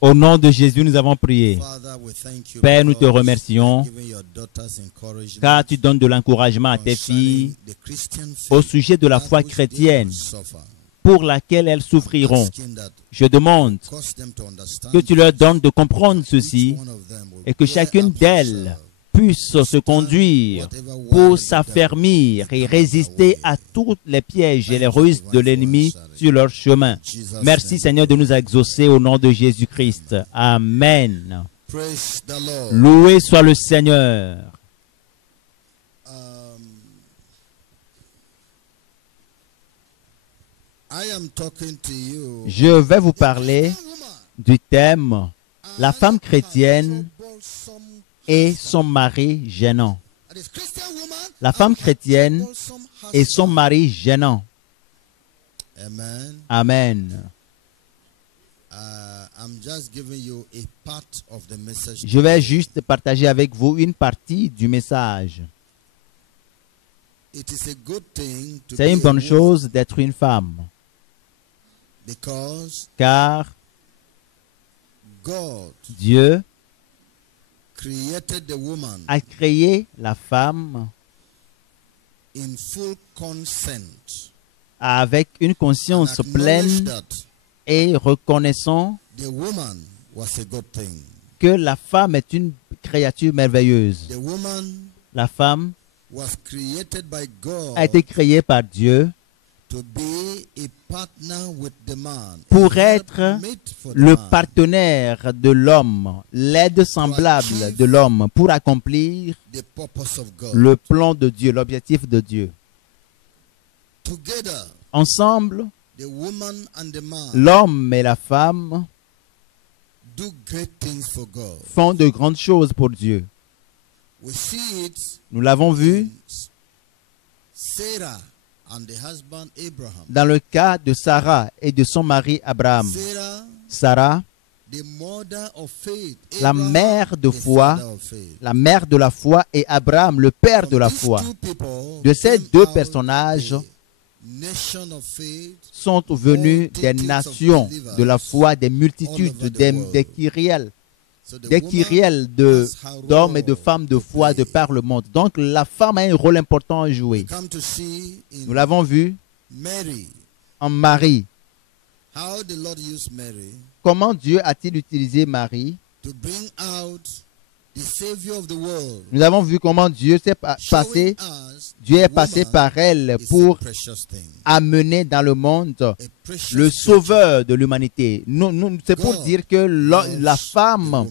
Au nom de Jésus, nous avons prié. Père, nous te remercions car tu donnes de l'encouragement à tes filles au sujet de la foi chrétienne pour laquelle elles souffriront. Je demande que tu leur donnes de comprendre ceci et que chacune d'elles puisse se conduire pour s'affermir et résister à tous les pièges et les ruses de l'ennemi sur leur chemin. Merci Seigneur de nous exaucer au nom de Jésus-Christ. Amen. Loué soit le Seigneur. Je vais vous parler du thème « La femme chrétienne et son mari gênant ». La femme chrétienne et son mari gênant. Amen. Je vais juste partager avec vous une partie du message. C'est une bonne chose d'être une femme, car Dieu a créé la femme avec une conscience pleine et reconnaissant que la femme est une créature merveilleuse. La femme a été créée par Dieu pour être le partenaire de l'homme, l'aide semblable de l'homme, pour accomplir le plan de Dieu, l'objectif de Dieu. Ensemble, l'homme et la femme font de grandes choses pour Dieu. Nous l'avons vu dans le cas de Sarah et de son mari Abraham. Sarah, la mère de foi, la mère de la foi, et Abraham, le père de la foi. De ces deux personnages sont venus des nations de la foi, des multitudes, des kyriels d'hommes et de femmes de foi de par le monde. Donc la femme a un rôle important à jouer. Nous l'avons vu en Marie. Comment Dieu a-t-il utilisé Marie? Nous avons vu comment Dieu est passé par elle pour amener dans le monde le sauveur de l'humanité. C'est pour dire que la femme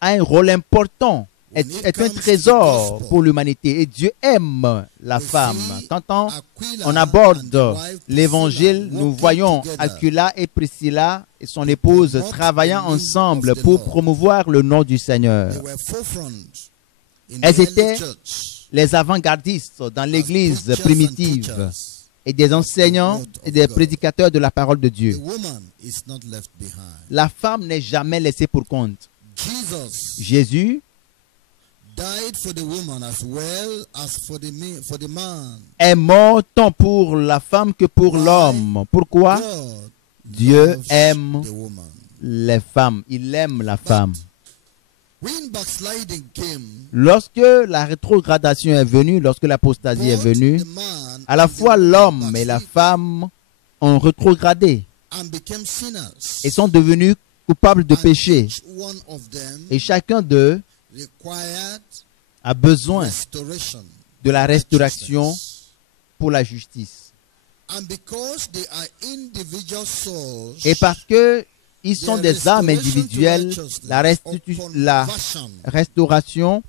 a un rôle important, est un trésor pour l'humanité. Et Dieu aime la femme. Quand on aborde l'évangile, nous voyons Aquila et Priscilla et son épouse travaillant ensemble pour promouvoir le nom du Seigneur. Elles étaient les avant-gardistes dans l'église primitive et des enseignants et des prédicateurs de la parole de Dieu. La femme n'est jamais laissée pour compte. Jésus est mort tant pour la femme que pour l'homme. Pourquoi? Dieu aime les femmes. Il aime la femme. Lorsque la rétrogradation est venue, lorsque l'apostasie est venue, à la fois l'homme et la femme ont rétrogradé et sont devenus coupables de péché. Et chacun d'eux a besoin de la restauration pour la justice. Et parce que ils sont des âmes individuelles, la restauration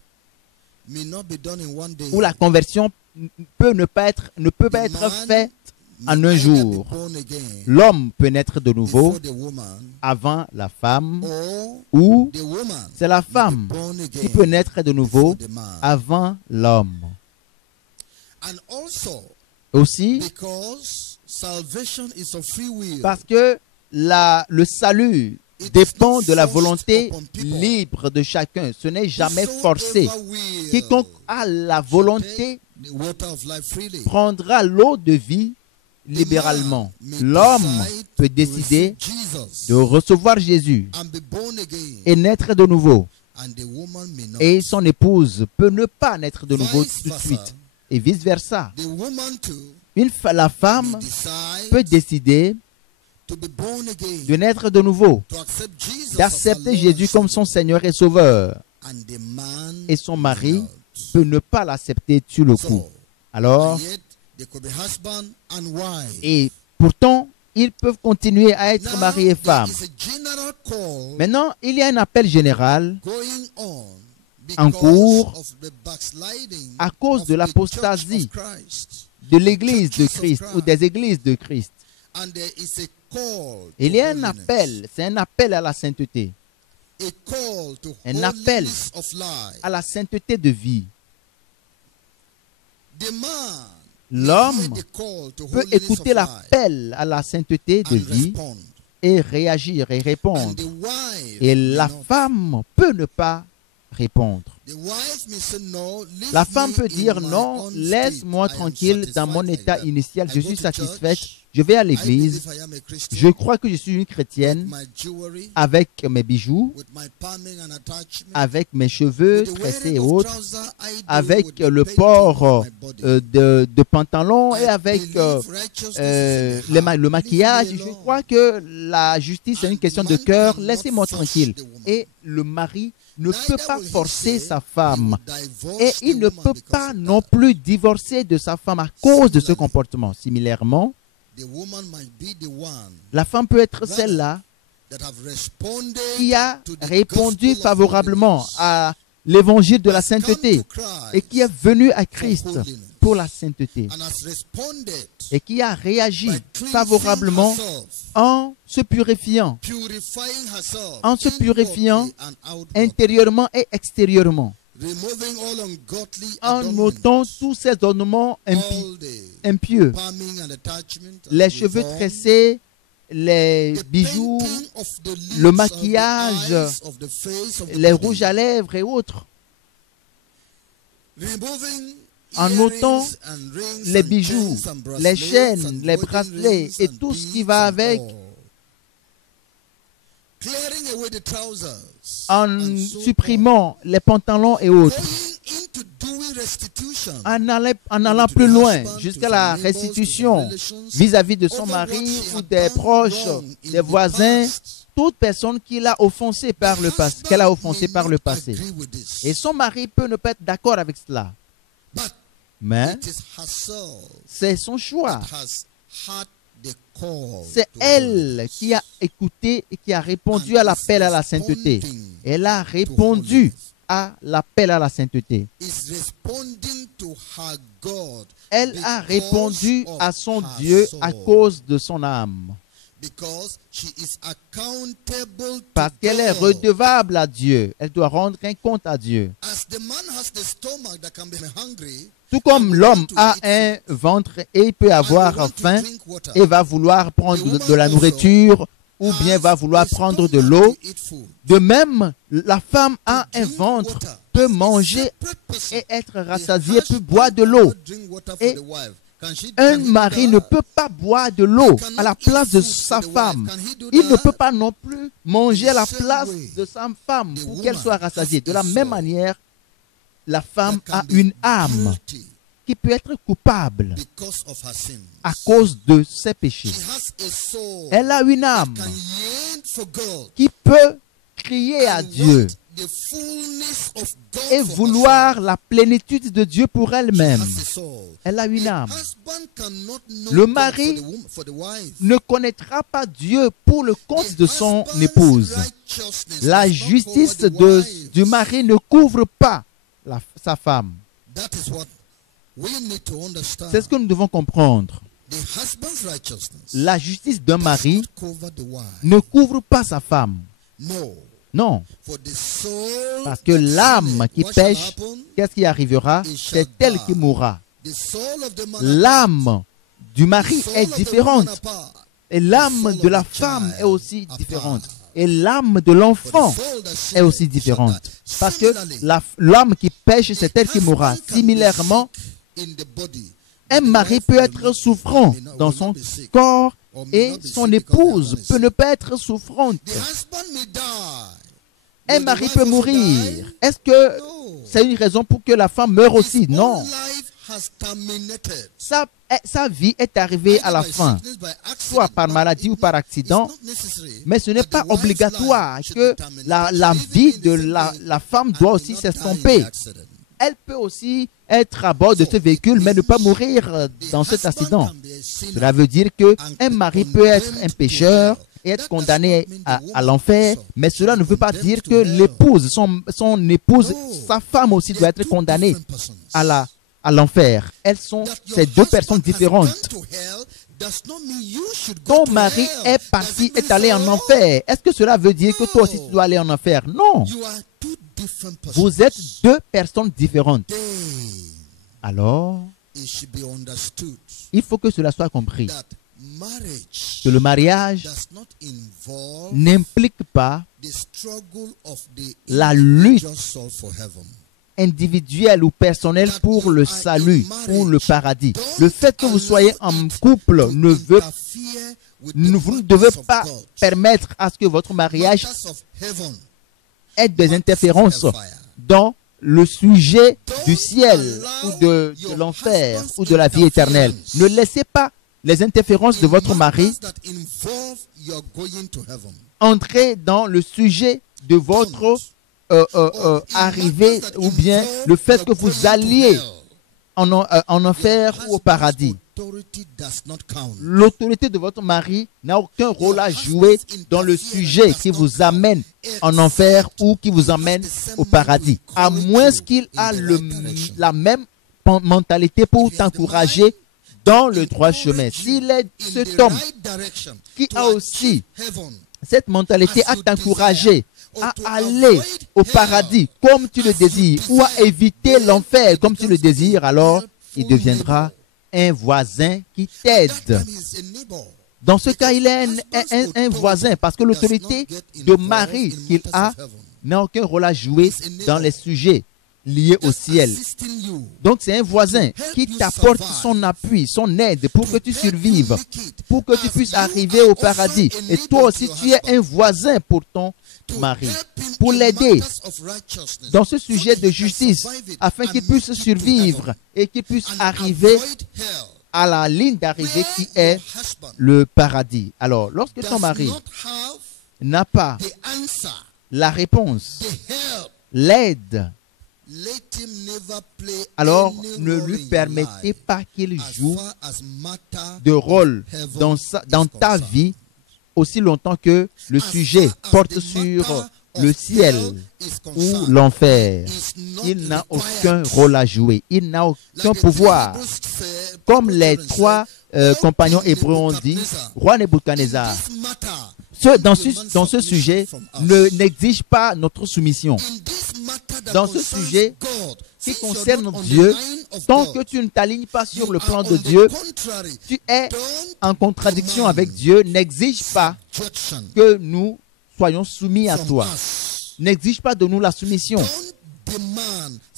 ou la conversion ne peut pas être faite en un jour. L'homme peut naître de nouveau avant la femme, ou c'est la femme qui peut naître de nouveau avant l'homme. Aussi, parce que le salut dépend de la volonté libre de chacun. Ce n'est jamais forcé. Quiconque a la volonté prendra l'eau de vie libéralement. L'homme peut décider de recevoir Jésus et naître de nouveau. Et son épouse peut ne pas naître de nouveau tout de suite. Et vice-versa. La femme peut décider de naître de nouveau, d'accepter Jésus comme son Seigneur et Sauveur. Et son mari peut ne pas l'accepter sur le coup. Alors, et pourtant, ils peuvent continuer à être mari et femme. Maintenant, il y a un appel général en cours à cause de l'apostasie de l'Église de Christ ou des églises de Christ. Il y a un appel, c'est un appel à la sainteté. Un appel à la sainteté de vie. L'homme peut écouter l'appel à la sainteté de vie et réagir et répondre. Et la femme peut ne pas répondre. La femme peut dire non, laisse-moi tranquille dans mon état initial, je suis satisfaite, je vais à l'église, je crois que je suis une chrétienne avec mes bijoux, avec mes cheveux tressés et autres, avec le port de pantalon et avec le maquillage. Je crois que la justice est une question de cœur, laissez-moi tranquille. Et le mari ne peut pas forcer sa femme et il ne peut pas non plus divorcer de sa femme à cause de ce comportement. Similairement, la femme peut être celle-là qui a répondu favorablement à l'évangile de la sainteté et qui est venue à Christ pour la sainteté et qui a réagi favorablement en se purifiant intérieurement et extérieurement, en ôtant tous ces ornements impieux, les cheveux tressés, les bijoux, le maquillage, les rouges à lèvres et autres. En ôtant les bijoux, les chaînes, les bracelets et tout ce qui va avec, en supprimant les pantalons et autres, en allant plus loin jusqu'à la restitution vis-à-vis de son mari ou des proches, des voisins, toute personne qu'elle a offensée par le passé. Et son mari peut ne pas être d'accord avec cela. Mais c'est son choix. C'est elle qui a écouté et qui a répondu à l'appel à la sainteté. Elle a répondu à l'appel à la sainteté. Elle a répondu à son Dieu à cause de son âme. Parce qu'elle est redevable à Dieu. Elle doit rendre un compte à Dieu. Tout comme l'homme a un ventre et il peut avoir faim et va vouloir prendre de la nourriture ou bien va vouloir prendre de l'eau, de même, la femme a un ventre, peut manger et être rassasiée, peut boire de l'eau. Et un mari ne peut pas boire de l'eau à la place de sa femme. Il ne peut pas non plus manger à la place de sa femme pour qu'elle soit rassasiée. De la même manière, la femme a une âme qui peut être coupable à cause de ses péchés. Elle a une âme qui peut crier à Dieu et vouloir la plénitude de Dieu pour elle-même. Elle a une âme. Le mari ne connaîtra pas Dieu pour le compte de son épouse. La justice du mari ne couvre pas sa femme. C'est ce que nous devons comprendre. La justice d'un mari ne couvre pas sa femme. Non. Parce que l'âme qui pêche, qu'est-ce qui arrivera? C'est elle qui mourra. L'âme du mari est différente. Et l'âme de la femme est aussi différente. Et l'âme de l'enfant est aussi différente. Parce que l'âme qui pêche, c'est elle qui mourra. Similairement, un mari peut être souffrant dans son corps et son épouse peut ne pas être souffrante. Un mari peut mourir. Est-ce que c'est une raison pour que la femme meure aussi? Non. Sa vie est arrivée à la fin, soit par maladie ou par accident, mais ce n'est pas obligatoire que la vie de la femme doit aussi s'estomper. Elle peut aussi être à bord de ce véhicule, mais ne pas mourir dans cet accident. Cela veut dire qu'un mari peut être un pécheur et être condamné à l'enfer, mais cela ne veut pas dire que l'épouse, son épouse, sa femme aussi doit être condamnée à l'enfer. Elles sont ces deux personnes différentes. Ton mari est allé en enfer. Est-ce que cela veut dire que toi aussi tu dois aller en enfer? Non. Vous êtes deux personnes différentes. Alors, il faut que cela soit compris. Que le mariage n'implique pas la lutte individuelle ou personnelle pour le salut, pour le paradis. Le fait que vous soyez en couple vous ne devez pas permettre à ce que votre mariage ait des interférences dans le sujet du ciel ou de l'enfer ou de la vie éternelle. Ne laissez pas les interférences de votre mari entrer dans le sujet de votre arrivée ou bien le fait que vous alliez en enfer ou au paradis. L'autorité de votre mari n'a aucun rôle à jouer dans le sujet qui vous amène en enfer ou qui vous amène au paradis, à moins qu'il ait la même mentalité pour t'encourager dans le droit chemin. S'il est cet homme qui a aussi cette mentalité à t'encourager à aller au paradis comme tu le désires ou à éviter l'enfer comme tu le désires, alors il deviendra un voisin qui t'aide. Dans ce cas, il est un voisin parce que l'autorité de mari qu'il a n'a aucun rôle à jouer dans les sujets liés au ciel. Donc c'est un voisin qui t'apporte son appui, son aide pour que tu survives, pour que tu puisses arriver au paradis. Et toi aussi, tu es un voisin pour ton mari, pour l'aider dans ce sujet de justice, afin qu'il puisse survivre et qu'il puisse arriver à la ligne d'arrivée qui est le paradis. Alors, lorsque ton mari n'a pas la réponse, l'aide, alors ne lui permettez pas qu'il joue de rôle dans ta vie aussi longtemps que le sujet porte sur le ciel ou l'enfer. Il n'a aucun rôle à jouer. Il n'a aucun pouvoir. Comme les trois compagnons hébreux ont dit, roi Nebuchadnezzar, dans ce sujet, n'exige pas notre soumission. Dans ce sujet qui concerne Dieu, tant que tu ne t'alignes pas sur le plan de Dieu, tu es en contradiction avec Dieu. N'exige pas que nous soyons soumis à toi. N'exige pas de nous la soumission.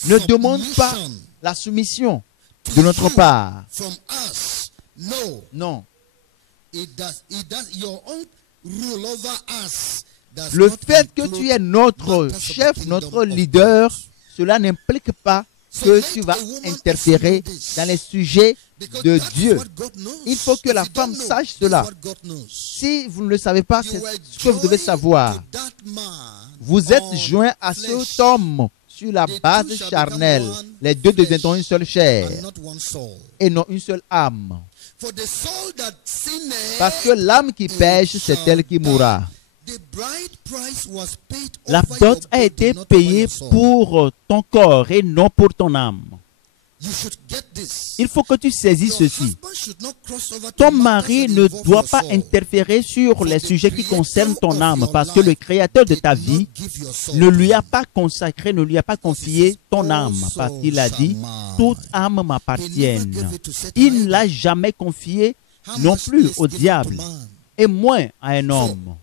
Ne demande pas la soumission de notre part. Non. Le fait que tu es notre chef, notre leader, cela n'implique pas que tu vas interférer dans les sujets de Dieu. Il faut que la femme sache cela. Si vous ne le savez pas, c'est ce que vous devez savoir. vous êtes joints à cet homme sur la base charnelle. Les deux deviendront une seule chair et non une seule âme. Parce que l'âme qui pêche, c'est elle qui mourra. La dot a été payée pour ton corps et non pour ton âme. Il faut que tu saisisses ceci. Ton mari ne doit pas interférer sur les sujets qui concernent ton âme parce que le Créateur de ta vie ne lui a pas consacré, ne lui a pas confié ton âme parce qu'il a dit « toute âme m'appartient ». Il ne l'a jamais confié non plus au diable et moins à un homme.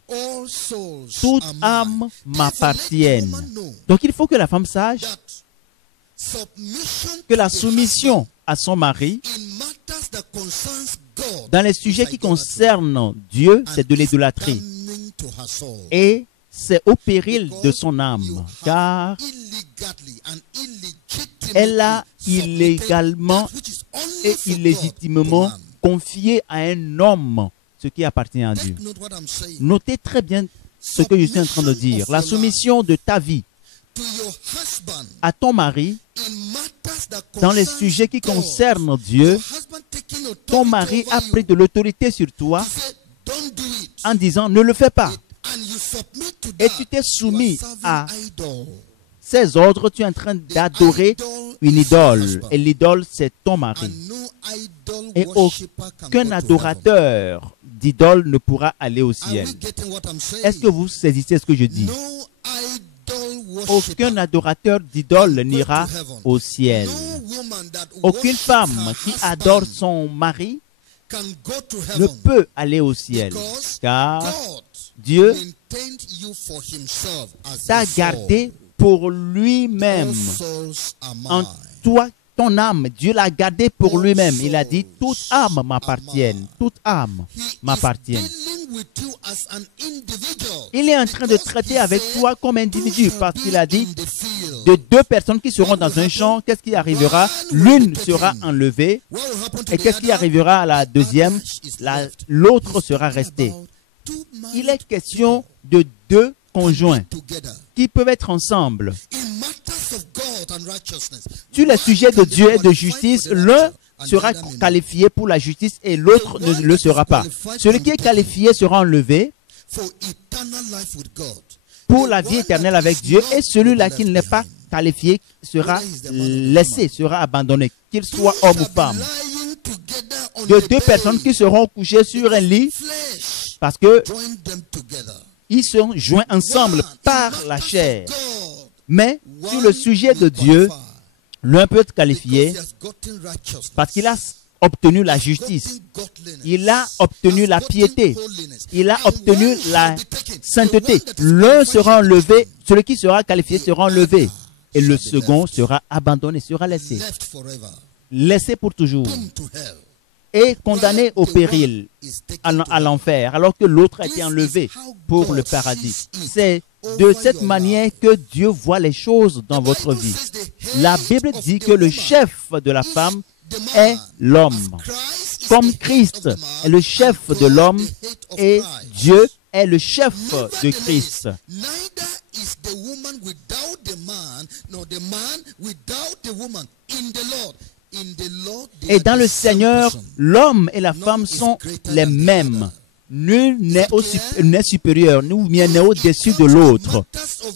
Toute âme m'appartient. Donc il faut que la femme sache que la soumission à son mari dans les sujets qui concernent Dieu, c'est de l'idolâtrie. Et c'est au péril de son âme, car elle a illégalement et illégitimement confié à un homme ce qui appartient à Dieu. Notez très bien ce que je suis en train de dire. La soumission de ta vie à ton mari dans les sujets qui concernent Dieu, ton mari a pris de l'autorité sur toi en disant ne le fais pas. Et tu t'es soumis à ces ordres, tu es en train d'adorer une idole. Et l'idole, c'est ton mari. Et aucun adorateur d'idole ne pourra aller au ciel. Est-ce que vous saisissez ce que je dis? Aucun adorateur d'idole n'ira au ciel. Aucune femme qui adore son mari ne peut aller au ciel, car Dieu t'a gardé pour lui-même. En toi, ton âme, Dieu l'a gardé pour lui-même. Il a dit, toute âme m'appartient. Toute âme m'appartient. Il est en train de traiter avec toi comme individu parce qu'il a dit, de deux personnes qui seront dans un champ, qu'est-ce qui arrivera? L'une sera enlevée. Et qu'est-ce qui arrivera à la deuxième? L'autre sera restée. Il est question de deux conjoints qui peuvent être ensemble. Sur les sujets de Dieu et de justice, l'un sera qualifié pour la justice et l'autre ne le sera pas. Celui qui est qualifié sera enlevé pour la vie éternelle avec Dieu et celui-là qui n'est pas qualifié sera laissé, sera abandonné, qu'il soit homme ou femme. De deux personnes qui seront couchées sur un lit parce que ils sont joints ensemble par la chair. Mais sur le sujet de Dieu, l'un peut être qualifié parce qu'il a obtenu la justice, il a obtenu la piété, il a obtenu la sainteté. L'un sera enlevé, celui qui sera qualifié sera enlevé et le second sera abandonné, sera laissé. Laissé pour toujours et condamné au péril, à l'enfer, alors que l'autre a été enlevé pour le paradis. C'est de cette manière que Dieu voit les choses dans votre vie. La Bible dit que le chef de la femme est l'homme. Comme Christ est le chef de l'homme et Dieu est le chef de Christ. Et dans le Seigneur, l'homme et la femme sont les mêmes. Nul n'est supérieur, ni n'est au-dessus de l'autre.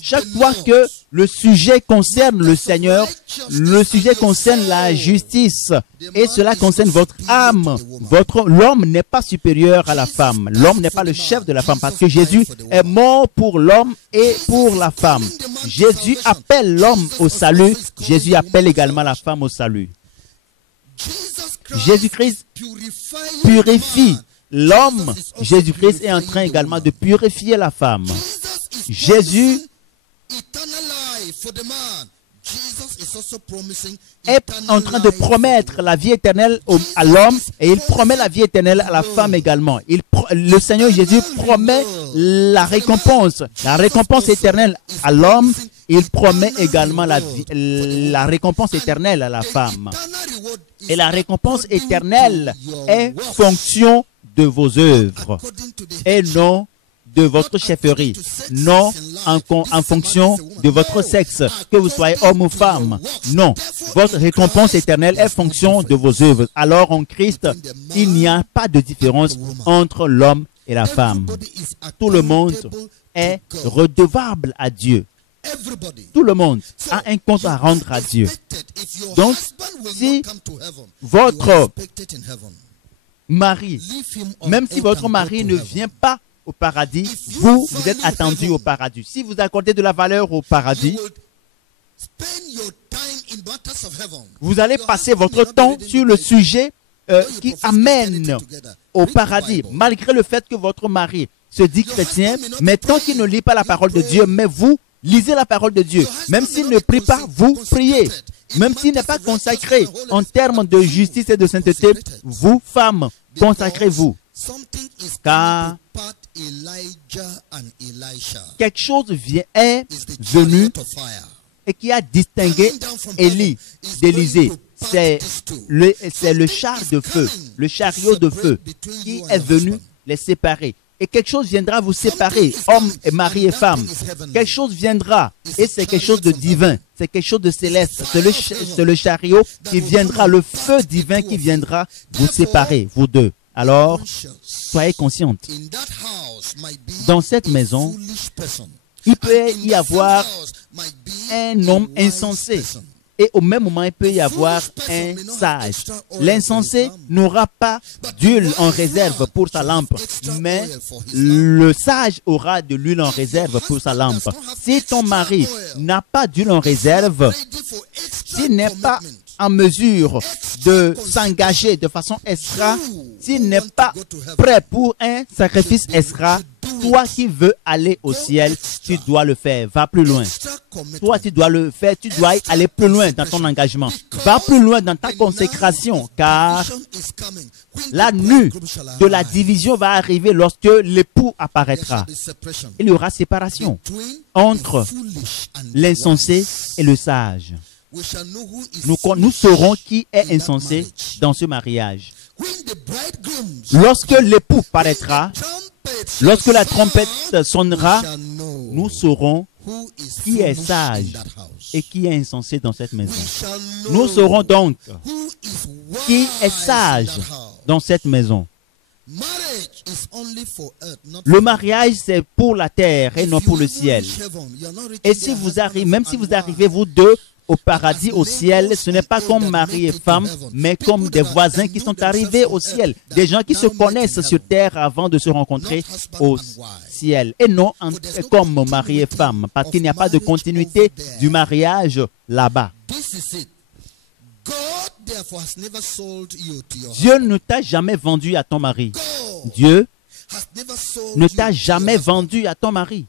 Chaque fois que le sujet concerne le Seigneur, le sujet concerne la justice, et cela concerne votre âme. L'homme n'est pas supérieur à la femme. L'homme n'est pas le chef de la femme, parce que Jésus est mort pour l'homme et pour la femme. Jésus appelle l'homme au salut. Jésus appelle également la femme au salut. Jésus-Christ purifie l'homme. Jésus-Christ est en train également de purifier la femme. Jésus est en train de promettre la vie éternelle à l'homme et il promet la vie éternelle à la femme également. Le Seigneur Jésus promet la récompense éternelle à l'homme. Il promet également la récompense éternelle à la femme. Et la récompense éternelle est fonction de vos œuvres et non de votre chefferie, non en fonction de votre sexe, que vous soyez homme ou femme. Non, votre récompense éternelle est fonction de vos œuvres. Alors en Christ, il n'y a pas de différence entre l'homme et la femme. Tout le monde est redevable à Dieu. Tout le monde a un compte à rendre à Dieu. Donc, si votre mari, même si votre mari ne vient pas au paradis, vous êtes attendu au paradis. Si vous accordez de la valeur au paradis, vous allez passer votre temps sur le sujet qui amène au paradis, malgré le fait que votre mari se dit chrétien, mais tant qu'il ne lit pas la parole de Dieu, mais vous lisez la parole de Dieu. Même s'il ne prie pas, vous priez. Même s'il n'est pas consacré en termes de justice et de sainteté, vous, femmes, consacrez-vous. Car quelque chose est venu et qui a distingué Élie d'Élisée. C'est le char de feu, le chariot de feu qui est venu les séparer. Et quelque chose viendra vous séparer, hommes et mari et femmes. Quelque chose viendra, et c'est quelque chose de divin, c'est quelque chose de céleste. C'est le chariot qui viendra, le feu divin qui viendra vous séparer, vous deux. Alors, soyez conscientes. Dans cette maison, il peut y avoir un homme insensé. Et au même moment, il peut y avoir un sage. L'insensé n'aura pas d'huile en réserve pour sa lampe, mais le sage aura de l'huile en réserve pour sa lampe. Si ton mari n'a pas d'huile en réserve, s'il n'est pas en mesure de s'engager de façon extra, s'il n'est pas prêt pour un sacrifice extra, toi qui veux aller au ciel, tu dois le faire. Va plus loin. Toi, tu dois le faire. Tu dois aller plus loin dans ton engagement. Va plus loin dans ta consécration, car la nuit de la division va arriver lorsque l'époux apparaîtra. Il y aura séparation entre l'insensé et le sage. Nous saurons qui est insensé dans ce mariage. Lorsque l'époux paraîtra, lorsque la trompette sonnera, nous saurons qui est sage et qui est insensé dans cette maison. Nous saurons donc qui est sage dans cette maison. Le mariage, c'est pour la terre et non pour le ciel. Et si vous arrivez, même si vous arrivez, vous deux, au paradis, au ciel, ce n'est pas comme mari et femme, mais comme des voisins qui sont arrivés au ciel. Des gens qui se connaissent sur terre avant de se rencontrer au ciel. Et non comme mari et femme, parce qu'il n'y a pas de continuité du mariage là-bas. Dieu ne t'a jamais vendu à ton mari. Dieu ne t'a jamais vendu à ton mari.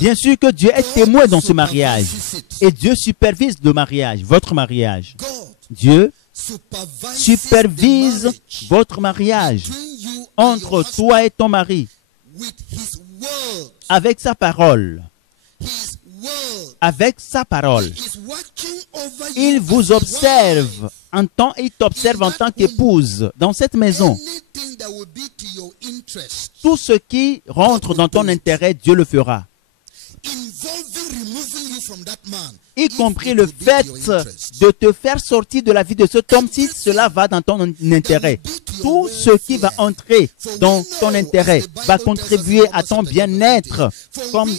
Bien sûr que Dieu est témoin dans ce mariage. Et Dieu supervise le mariage, votre mariage. Dieu supervise votre mariage entre toi et ton mari avec sa parole. Avec sa parole. Il vous observe il t'observe en tant qu'épouse dans cette maison. Tout ce qui rentre dans ton intérêt, Dieu le fera. Y compris le fait de te faire sortir de la vie de cet homme si cela va dans ton intérêt. Tout ce qui va entrer dans ton intérêt va contribuer à ton bien-être. Comme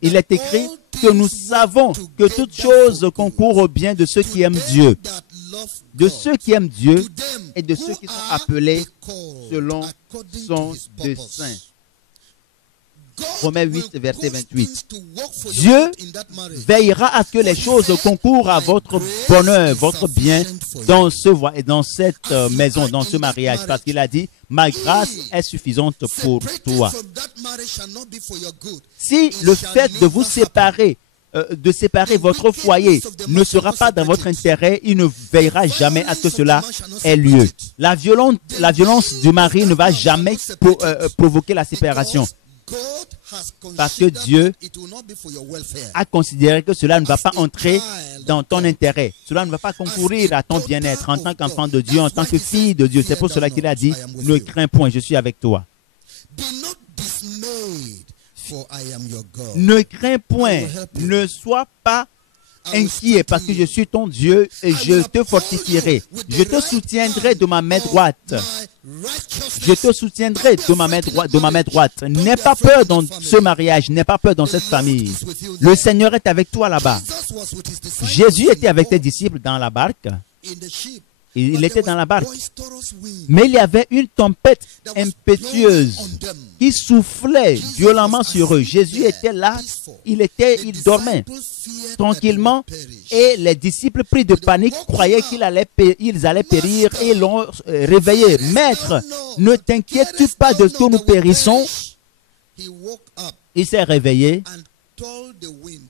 il est écrit que nous savons que toute chose concourt au bien de ceux qui aiment Dieu. De ceux qui aiment Dieu et de ceux qui sont appelés selon son dessein. Romains 8, verset 28. Dieu veillera à ce que les choses concourent à votre bonheur, votre bien dans cette maison, dans ce mariage. Parce qu'il a dit, ma grâce est suffisante pour toi. Si le fait de vous séparer, de séparer votre foyer ne sera pas dans votre intérêt, il ne veillera jamais à ce que cela ait lieu. La violence du mari ne va jamais provoquer la séparation. Parce que Dieu a considéré que cela ne va pas entrer dans ton intérêt. Cela ne va pas concourir à ton bien-être en tant qu'enfant de Dieu, en tant que fille de Dieu. C'est pour cela qu'il a dit, ne crains point, je suis avec toi. Ne crains point, ne sois pas inquiet parce que je suis ton Dieu et je te fortifierai. Je te soutiendrai de ma main droite. Je te soutiendrai de ma main droite. N'aie pas peur dans ce mariage, n'aie pas peur dans cette famille. Le Seigneur est avec toi là-bas. Jésus était avec ses disciples dans la barque. Il était dans la barque. Mais il y avait une tempête impétueuse qui soufflait violemment sur eux. Jésus était là, il dormait tranquillement et les disciples pris de panique croyaient qu'ils allaient périr et l'ont réveillé. Maître, ne t'inquiètes-tu pas de que nous périssons? Il s'est réveillé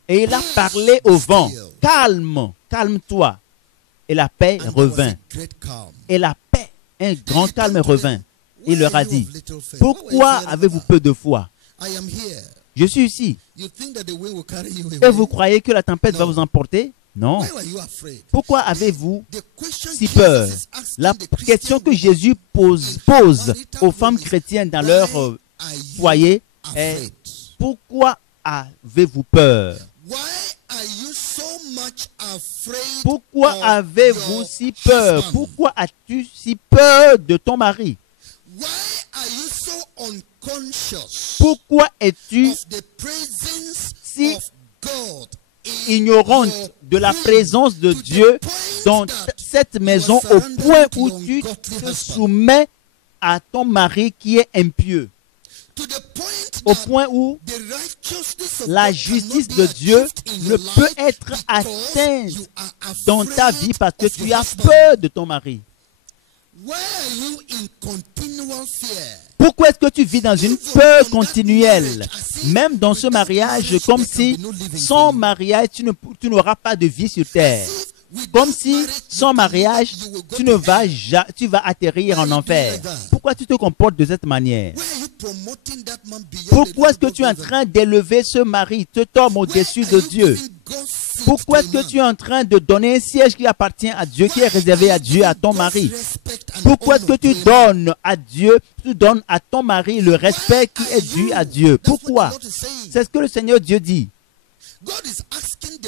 et il a parlé au vent. Calme, calme-toi. Et la paix revint. Et la paix, un grand calme revint. Il leur a dit, pourquoi avez-vous peu de foi? Je suis ici. Et vous croyez que la tempête va vous emporter? Non. Pourquoi avez-vous si peur? La question que Jésus pose aux femmes chrétiennes dans leur foyer est, pourquoi avez-vous peur? Pourquoi avez-vous si peur? Pourquoi as-tu si peur de ton mari? Pourquoi es-tu si ignorante de la présence de Dieu dans cette maison au point où tu te soumets à ton mari qui est impieux? Au point où la justice de Dieu ne peut être atteinte dans ta vie parce que tu as peur de ton mari. Pourquoi est-ce que tu vis dans une peur continuelle, même dans ce mariage, comme si sans mariage, tu n'auras pas de vie sur terre? Comme si, sans mariage, tu vas atterrir en enfer. Pourquoi tu te comportes de cette manière? Pourquoi est-ce que tu es en train d'élever ce mari, cet homme au-dessus de Dieu? Pourquoi est-ce que tu es en train de donner un siège qui appartient à Dieu, qui est réservé à Dieu, à ton mari? Pourquoi est-ce que tu donnes à Dieu, tu donnes à ton mari le respect qui est dû à Dieu? Pourquoi? C'est ce que le Seigneur Dieu dit.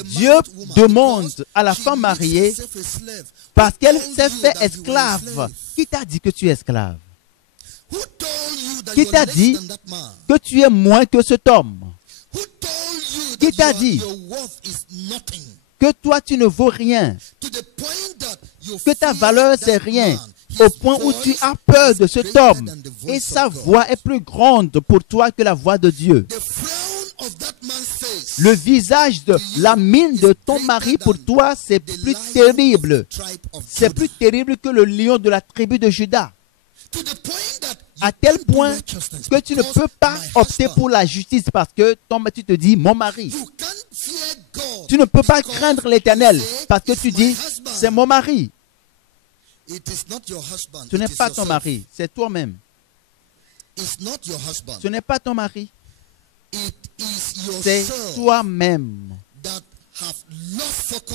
Dieu demande à la femme mariée parce qu'elle s'est fait esclave. Qui t'a dit que tu es esclave? Qui t'a dit que tu es moins que cet homme? Qui t'a dit que toi tu ne vaux rien? Que ta valeur c'est rien? Au point où tu as peur de cet homme et sa voix est plus grande pour toi que la voix de Dieu. Le visage de la mine de ton mari pour toi, c'est plus terrible. C'est plus terrible que le lion de la tribu de Juda. À tel point que tu ne peux pas opter pour la justice parce que tu te dis, mon mari. Tu ne peux pas craindre l'Éternel parce que tu dis, c'est mon mari. Ce n'est pas ton mari, c'est toi-même. Ce n'est pas ton mari. C'est toi-même.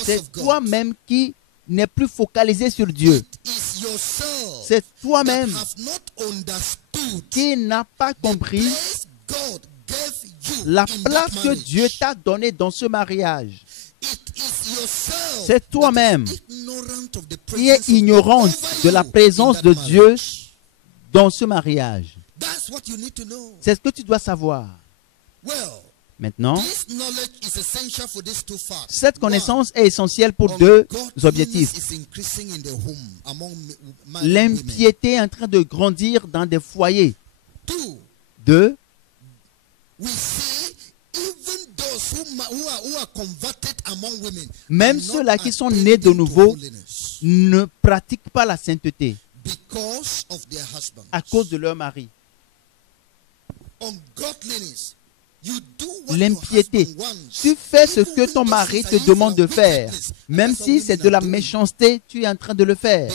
C'est toi-même qui n'est plus focalisé sur Dieu. C'est toi-même qui n'a pas compris la place que Dieu t'a donnée dans ce mariage. C'est toi-même qui est ignorante de la présence de Dieu dans ce mariage. C'est ce que tu dois savoir. Maintenant, cette connaissance est essentielle pour deux objectifs. L'impiété est en train de grandir dans des foyers. Deux, même ceux-là qui sont nés de nouveau ne pratiquent pas la sainteté à cause de leur mari. L'impiété. Tu fais ce que ton mari te demande de faire. Même si c'est de la méchanceté, tu es en train de le faire.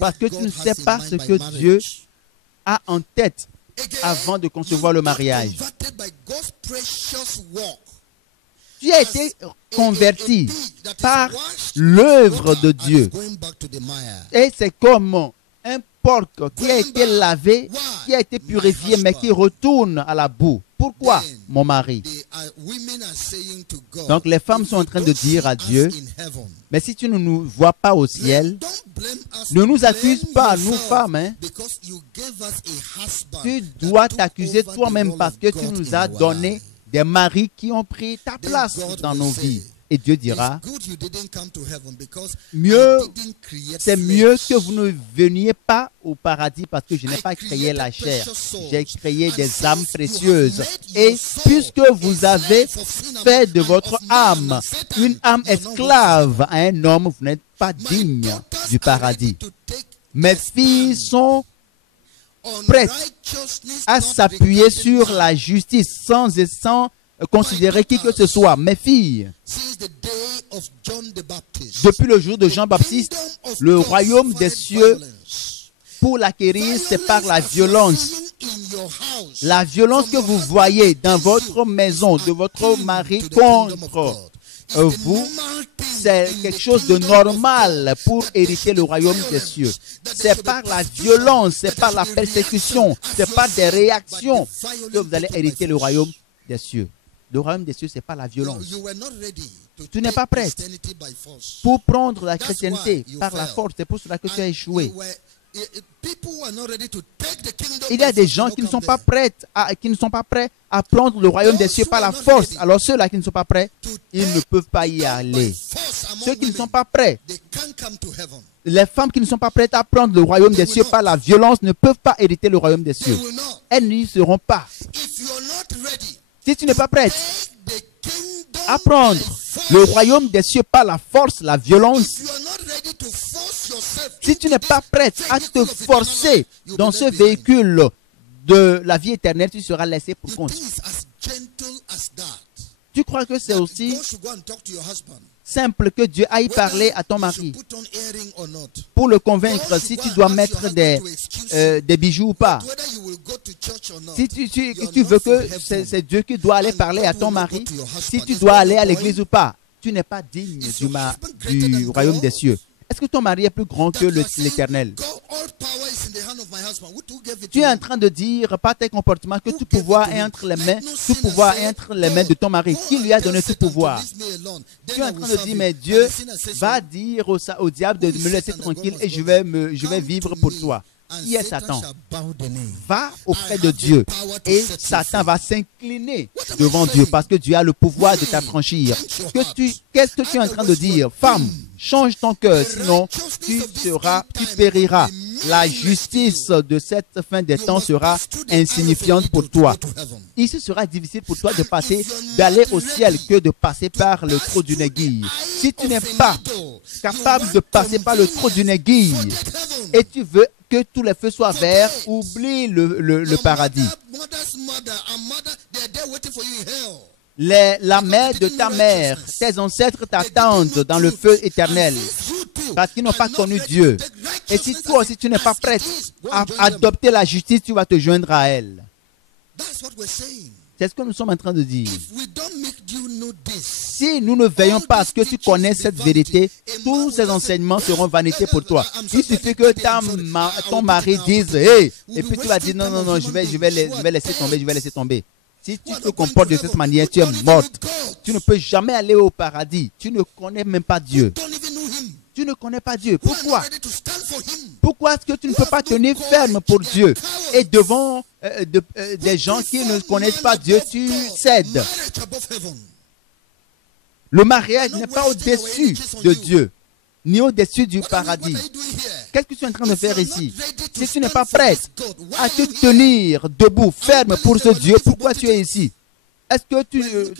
Parce que tu ne sais pas ce que Dieu a en tête avant de concevoir le mariage. Tu as été converti par l'œuvre de Dieu. Et c'est comme un porc qui a été lavé, qui a été purifié, mais qui retourne à la boue. Pourquoi, mon mari? Donc les femmes sont en train de dire à Dieu, mais si tu ne nous vois pas au ciel, ne nous accuse pas, nous femmes. Hein. Tu dois t'accuser toi-même parce que tu nous as donné des maris qui ont pris ta place dans nos vies. Et Dieu dira, c'est mieux que vous ne veniez pas au paradis parce que je n'ai pas créé la chair. J'ai créé des âmes précieuses. Et puisque vous avez fait de votre âme une âme esclave à un homme, vous n'êtes pas digne du paradis. Mes filles sont prêtes à s'appuyer sur la justice sans considérer qui que ce soit. Mes filles, depuis le jour de Jean-Baptiste, le royaume des cieux, pour l'acquérir, c'est par la violence. La violence que vous voyez dans votre maison, de votre mari contre vous, c'est quelque chose de normal pour hériter le royaume des cieux. C'est par la violence, c'est par la persécution, c'est par des réactions que vous allez hériter le royaume des cieux. Le royaume des cieux, ce n'est pas la violence. Tu n'es pas prête pour prendre la chrétienté par la force. C'est pour cela que tu as échoué. Il y a des gens qui ne sont pas prêts à prendre le royaume des cieux par la force. Alors ceux-là qui ne sont pas prêts, ils ne peuvent pas y aller. Ceux qui ne sont pas prêts, les femmes qui ne sont pas prêtes à prendre le royaume des cieux par la violence ne peuvent pas hériter le royaume des cieux. Elles n'y seront pas. Si tu n'es pas prête à prendre le royaume des cieux par la force, la violence, si tu n'es pas prête à te forcer dans ce véhicule de la vie éternelle, tu seras laissé pour compte. Tu crois que c'est aussi simple que Dieu aille parler à ton mari pour le convaincre si tu dois mettre des bijoux ou pas. Si tu veux que c'est Dieu qui doit aller parler à ton mari, si tu dois aller à l'église ou pas, tu n'es pas digne du royaume des cieux. Est-ce que ton mari est plus grand que l'Éternel? Tu es en train de dire par tes comportements que tout pouvoir est entre les mains de ton mari. Qui lui a donné tout pouvoir? Tu es en train de dire, mais Dieu va dire au diable de me laisser tranquille et je vais vivre pour toi. Qui est Satan? Va auprès de Dieu et Satan va s'incliner devant Dieu parce que Dieu a le pouvoir de t'affranchir. Qu'est-ce que tu es en train de dire? Femme, change ton cœur, sinon tu périras. La justice de cette fin des temps sera insignifiante pour toi. Il sera difficile pour toi d'aller au ciel que de passer par le trou d'une aiguille. Si tu n'es pas capable de passer par le trou d'une aiguille et tu veux que tous les feux soient verts, oublie le paradis. La mère de ta mère, tes ancêtres t'attendent dans le feu éternel parce qu'ils n'ont pas connu Dieu. Et si toi aussi tu n'es pas prête à adopter la justice, tu vas te joindre à elle. C'est ce que nous sommes en train de dire. Si nous ne veillons pas à ce que tu connaisses cette vérité, tous ces enseignements seront vanité pour toi. Il suffit que ton mari dise « Hey !» et puis tu vas dire « Non, je vais laisser tomber. » Si tu te comportes de cette manière, tu es morte. Tu ne peux jamais aller au paradis. Tu ne connais même pas Dieu. Tu ne connais pas Dieu. Pourquoi? Pourquoi est-ce que tu ne peux pas tenir ferme pour Dieu? Et devant des gens qui ne connaissent pas Dieu, tu cèdes. Le mariage n'est pas au-dessus de Dieu, ni au-dessus du paradis. Qu'est-ce que tu es en train de faire ici? Si tu n'es pas prête à te tenir debout, ferme pour ce Dieu, pourquoi tu es ici? Est-ce que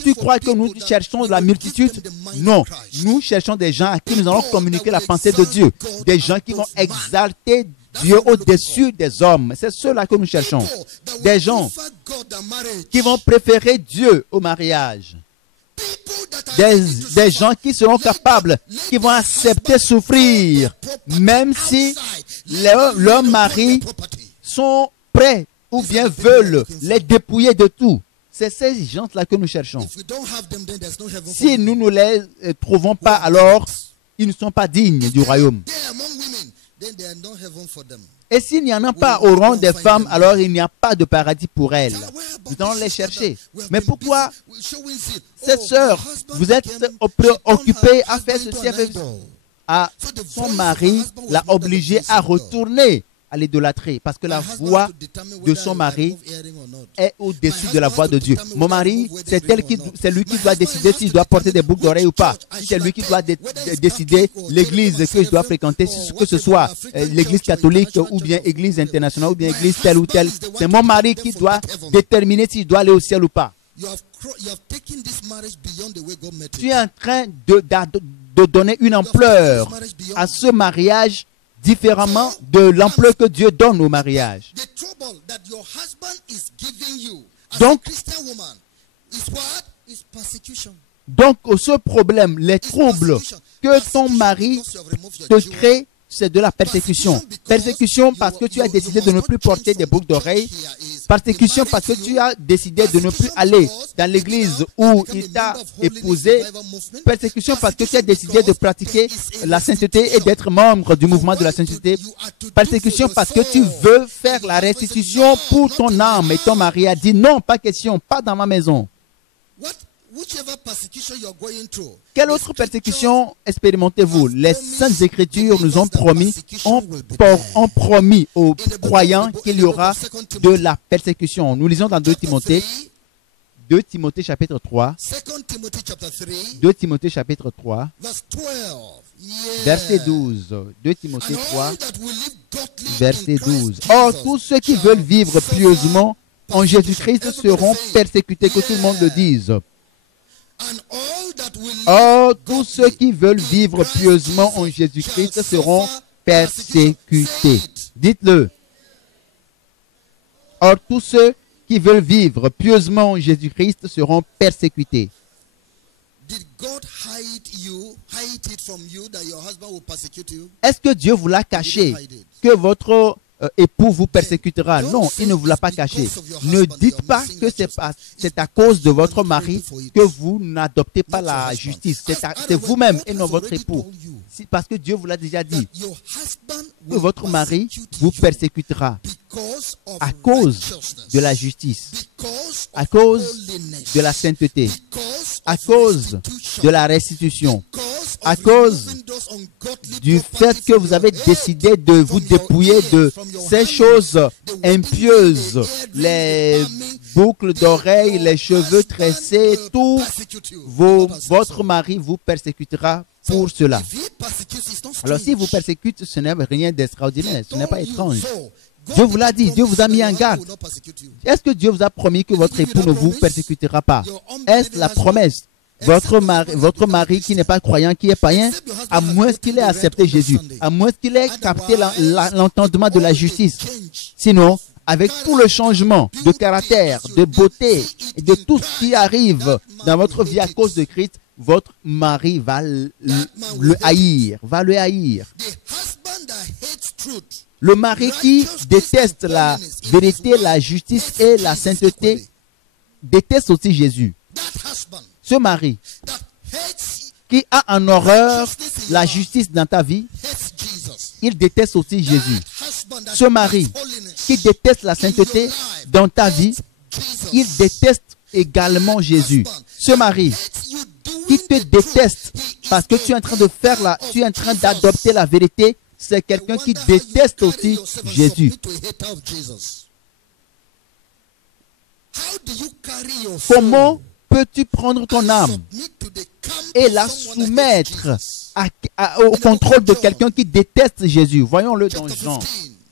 tu crois que nous cherchons la multitude? Non, nous cherchons des gens à qui nous allons communiquer la pensée de Dieu. Des gens qui vont exalter Dieu au-dessus des hommes. C'est ceux-là que nous cherchons. Des gens qui vont préférer Dieu au mariage. Des gens qui seront capables, qui vont accepter souffrir, même si leurs maris sont prêts ou bien veulent les dépouiller de tout. C'est ces gens-là que nous cherchons. Si nous ne les trouvons pas, alors ils ne sont pas dignes du royaume. Et s'il n'y en a pas au rang des femmes, alors il n'y a pas de paradis pour elles. Nous allons les chercher. Mais pourquoi, cette sœur, vous êtes préoccupée à faire ceci avec son mari l'a obligée à retourner à l'idolâtrie, parce que la voix de son mari est au-dessus de la voix de Dieu. Mon mari, c'est lui qui doit décider si je dois porter des boucles d'oreilles ou pas. C'est lui qui doit décider l'église que je dois fréquenter, que ce soit l'église catholique ou bien église internationale ou bien église telle ou telle. C'est mon mari qui doit déterminer si je dois aller au ciel ou pas. Tu es en train de donner une ampleur à ce mariage différemment de l'ampleur que Dieu donne au mariage. Donc, ce problème, les troubles que ton mari te crée, c'est de la persécution. Persécution parce que tu as décidé de ne plus porter des boucles d'oreilles. Persécution parce que tu as décidé de ne plus aller dans l'église où il t'a épousé. Persécution parce que tu as décidé de pratiquer la sainteté et d'être membre du mouvement de la sainteté. Persécution parce que tu veux faire la restitution pour ton âme et ton mari a dit non, pas question, pas dans ma maison. Quelle autre persécution expérimentez-vous? Les Saintes Écritures nous ont promis aux croyants qu'il y aura de la persécution. Nous lisons dans 2 Timothée chapitre 3. 2 Timothée chapitre 3, verset 12. 2 Timothée 3, verset 12. Or, tous ceux qui veulent vivre pieusement en Jésus-Christ seront persécutés, que tout le monde le dise. Or, tous ceux qui veulent vivre pieusement en Jésus-Christ seront persécutés. Dites-le. Or, tous ceux qui veulent vivre pieusement en Jésus-Christ seront persécutés. Est-ce que Dieu vous l'a caché que votre époux vous persécutera? Non, il ne vous l'a pas caché. Ne dites pas que c'est à cause de votre mari que vous n'adoptez pas la justice. C'est vous-même et non votre époux. Parce que Dieu vous l'a déjà dit. Que votre mari vous persécutera à cause de la justice, à cause de la sainteté, à cause de la restitution, à cause du fait que vous avez décidé de vous dépouiller de ces choses impieuses, les boucles d'oreilles, les cheveux tressés, tout, votre mari vous persécutera pour cela. Alors si vous persécute, ce n'est rien d'extraordinaire, ce n'est pas étrange. Dieu vous l'a dit, Dieu vous a mis en garde. Est-ce que Dieu vous a promis que votre époux ne vous persécutera pas? Est-ce la promesse? Votre mari qui n'est pas croyant, qui est païen, à moins qu'il ait accepté Jésus, à moins qu'il ait capté l'entendement de la justice. Sinon, avec tout le changement de caractère, de beauté et de tout ce qui arrive dans votre vie à cause de Christ, votre mari va le haïr, Le mari qui déteste la vérité, la justice et la sainteté déteste aussi Jésus. Ce mari qui a en horreur la justice dans ta vie, il déteste aussi Jésus. Ce mari qui déteste la sainteté dans ta vie, il déteste également Jésus. Ce mari qui te déteste parce que tu es en train d'adopter la vérité, c'est quelqu'un qui déteste aussi Jésus. Comment peux-tu prendre ton âme et la soumettre au contrôle de quelqu'un qui déteste Jésus? Voyons-le dans Jean,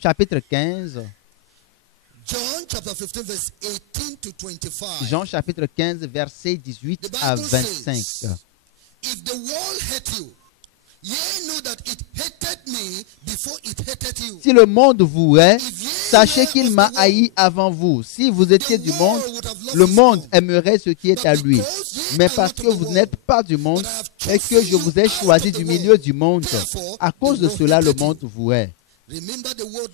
chapitre 15. Jean, chapitre 15, versets 18 à 25. Si le monde vous hait, sachez qu'il m'a haï avant vous. Si vous étiez du monde, le monde aimerait ce qui est à lui. Mais parce que vous n'êtes pas du monde et que je vous ai choisi du milieu du monde, à cause de cela, le monde vous hait.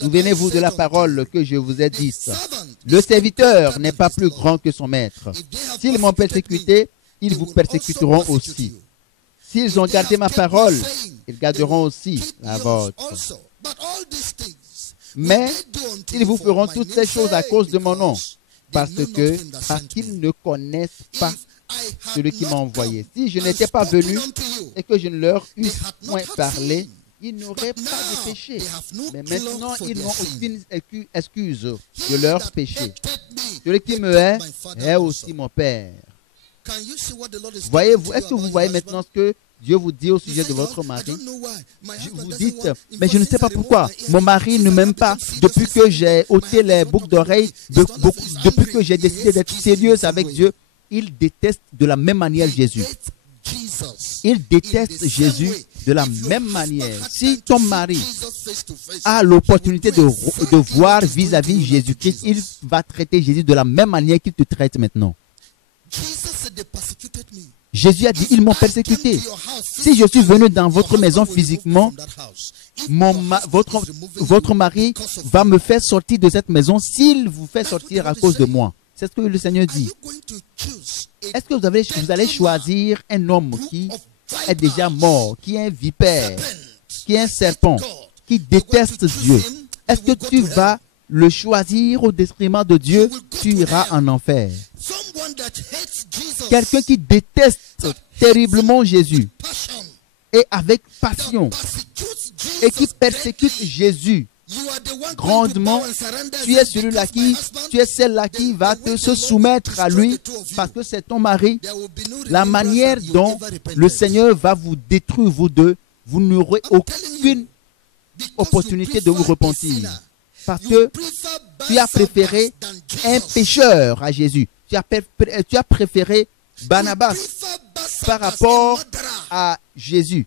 Souvenez-vous de la parole que je vous ai dite. Le serviteur n'est pas plus grand que son maître. S'ils m'ont persécuté, ils vous persécuteront aussi. S'ils ont gardé ma parole, ils garderont aussi la vôtre. Mais ils vous feront toutes ces choses à cause de mon nom, parce qu'ils ne connaissent pas celui qui m'a envoyé. Si je n'étais pas venu et que je ne leur eusse point parlé, ils n'auraient pas de péché. Mais maintenant, ils n'ont aucune excuse de leur péché. Celui qui me hait est aussi mon Père. Voyez-vous, est-ce que vous voyez maintenant ce que Dieu vous dit au sujet de votre mari? Vous dites, mais je ne sais pas pourquoi. Mon mari ne m'aime pas. Depuis que j'ai ôté les boucles d'oreilles, depuis que j'ai décidé d'être sérieuse avec Dieu, il déteste de la même manière Jésus. Il déteste Jésus de la même manière. Si ton mari a l'opportunité de voir vis-à-vis Jésus-Christ, il va traiter Jésus de la même manière qu'il te traite maintenant. Jésus a dit, ils m'ont persécuté. Si je suis venu dans votre maison physiquement, votre mari va me faire sortir de cette maison s'il vous fait sortir à cause de moi. C'est ce que le Seigneur dit. Est-ce que vous allez choisir un homme qui est déjà mort, qui est un vipère, qui est un serpent, qui déteste Dieu? Est-ce que tu vas le choisir au détriment de Dieu? Tu iras en enfer. Quelqu'un qui déteste terriblement Jésus et avec passion et qui persécute Jésus grandement, tu es celle-là qui va se soumettre à lui parce que c'est ton mari. La manière dont le Seigneur va vous détruire, vous deux, vous n'aurez aucune opportunité de vous repentir. Parce que tu as préféré un pécheur à Jésus. Tu as préféré Barnabas par rapport à Jésus.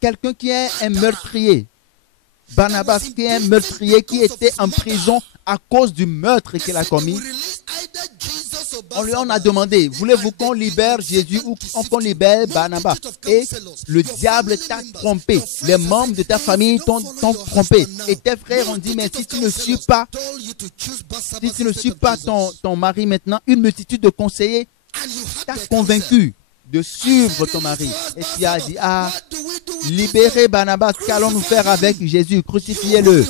Quelqu'un qui est un meurtrier. Barnabas qui est un meurtrier qui était en prison à cause du meurtre qu'il a commis. On a demandé, voulez-vous qu'on libère Jésus ou qu'on libère Barnabas? Et le diable t'a trompé. Les membres de ta famille t'ont trompé. Et tes frères ont dit, mais si tu ne suis pas ton mari maintenant, une multitude de conseillers t'a convaincu de suivre ton mari. Et tu as dit, libérez Barnabas, qu'allons-nous faire avec Jésus? Crucifiez-le.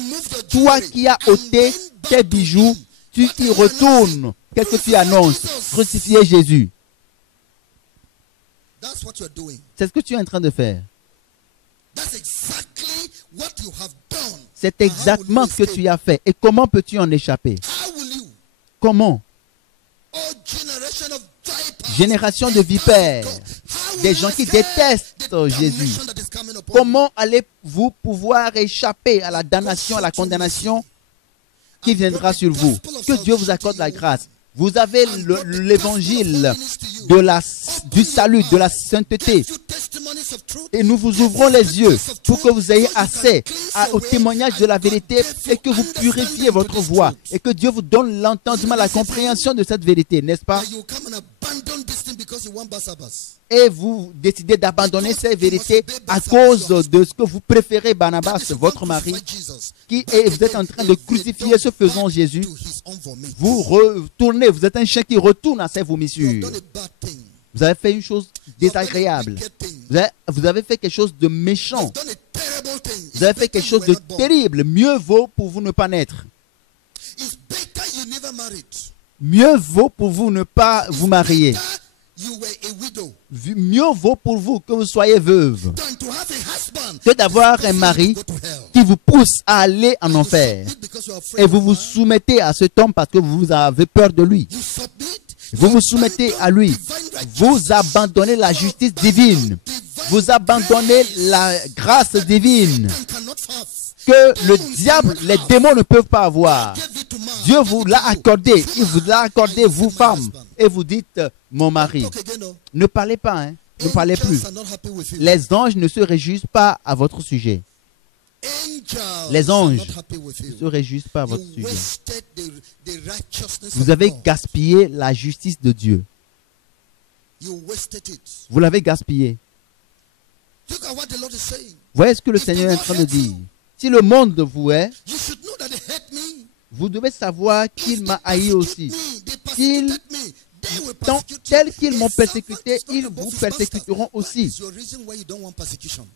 Toi qui as ôté tes bijoux, tu y retournes. Qu'est-ce que tu annonces? Crucifiez Jésus. C'est ce que tu es en train de faire. C'est exactement ce que tu as fait. Et comment peux-tu en échapper? Comment? Génération de vipères, des gens qui détestent Jésus. Comment allez-vous pouvoir échapper à la damnation, à la condamnation qui viendra sur vous? Que Dieu vous accorde la grâce. Vous avez l'évangile du salut, de la sainteté. Et nous vous ouvrons les yeux pour que vous ayez accès au témoignage de la vérité et que vous purifiez votre voix. Et que Dieu vous donne l'entendement, la compréhension de cette vérité, n'est-ce pas? Et vous décidez d'abandonner ces vérités à cause de ce que vous préférez Barnabas, votre mari, et vous êtes en train de crucifier ce faisant Jésus. Vous retournez, vous êtes un chien qui retourne à ses vomissures. Vous avez fait une chose désagréable. Vous avez fait quelque chose de méchant. Vous avez fait quelque chose de terrible. Mieux vaut pour vous ne pas naître. Mieux vaut pour vous ne pas vous marier. Mieux vaut pour vous que vous soyez veuve que d'avoir un mari qui vous pousse à aller en enfer. Et vous vous soumettez à cet homme parce que vous avez peur de lui. Vous vous soumettez à lui. Vous abandonnez la justice divine. Vous abandonnez la grâce divine que le diable, les démons ne peuvent pas avoir. Dieu vous l'a accordé. Il vous l'a accordé, vous femmes. Et vous dites, mon mari, ne parlez pas, hein. Ne parlez plus. Les anges ne se réjouissent pas à votre sujet. Les anges ne se réjouissent pas à votre sujet. Vous avez gaspillé la justice de Dieu. Vous l'avez gaspillé. Voyez ce que le Seigneur est en train de dire. si le monde vous hait, vous devez savoir qu'il m'a haï aussi. Tels qu'ils m'ont persécuté, ils vous persécuteront aussi.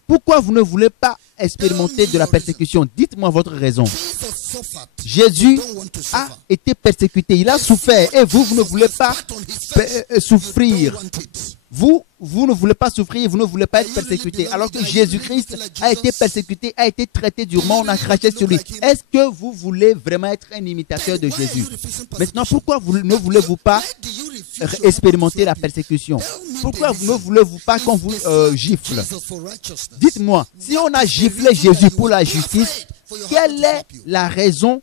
Pourquoi vous ne voulez pas expérimenter de la persécution? Dites-moi votre raison. Jésus a été persécuté, il a souffert et vous ne voulez pas souffrir. Vous ne voulez pas souffrir, vous ne voulez pas être persécuté. Alors que Jésus-Christ a été persécuté, a été traité durement, on a craché sur lui. Est-ce que vous voulez vraiment être un imitateur de Jésus? Maintenant, pourquoi ne voulez-vous pas expérimenter la persécution? Pourquoi ne voulez-vous pas qu'on vous gifle? Dites-moi, si on a giflé Jésus pour la justice, quelle est la raison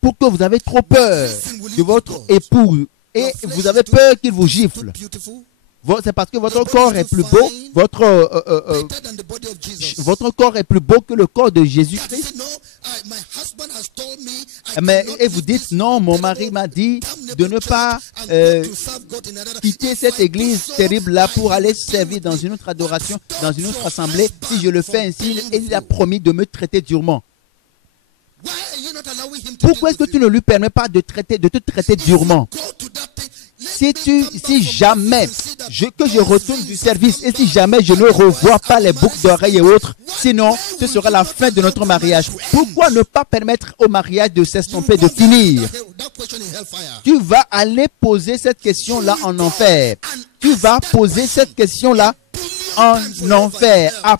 pour que vous avez trop peur de votre époux et vous avez peur qu'il vous gifle? C'est parce que votre corps est plus beau, votre corps est plus beau que le corps de Jésus-Christ. Et vous dites, non, mon mari m'a dit de ne pas quitter cette église terrible-là pour aller servir dans une autre adoration, dans une autre assemblée. Si je le fais ainsi, il a promis de me traiter durement. Pourquoi est-ce que tu ne lui permets pas de te traiter durement? Si jamais que je retourne du service et si jamais je ne revois pas les boucles d'oreilles et autres, sinon ce sera la fin de notre mariage. Pourquoi ne pas permettre au mariage de s'estomper, de finir? Tu vas aller poser cette question-là en enfer. Tu vas poser cette question-là en enfer à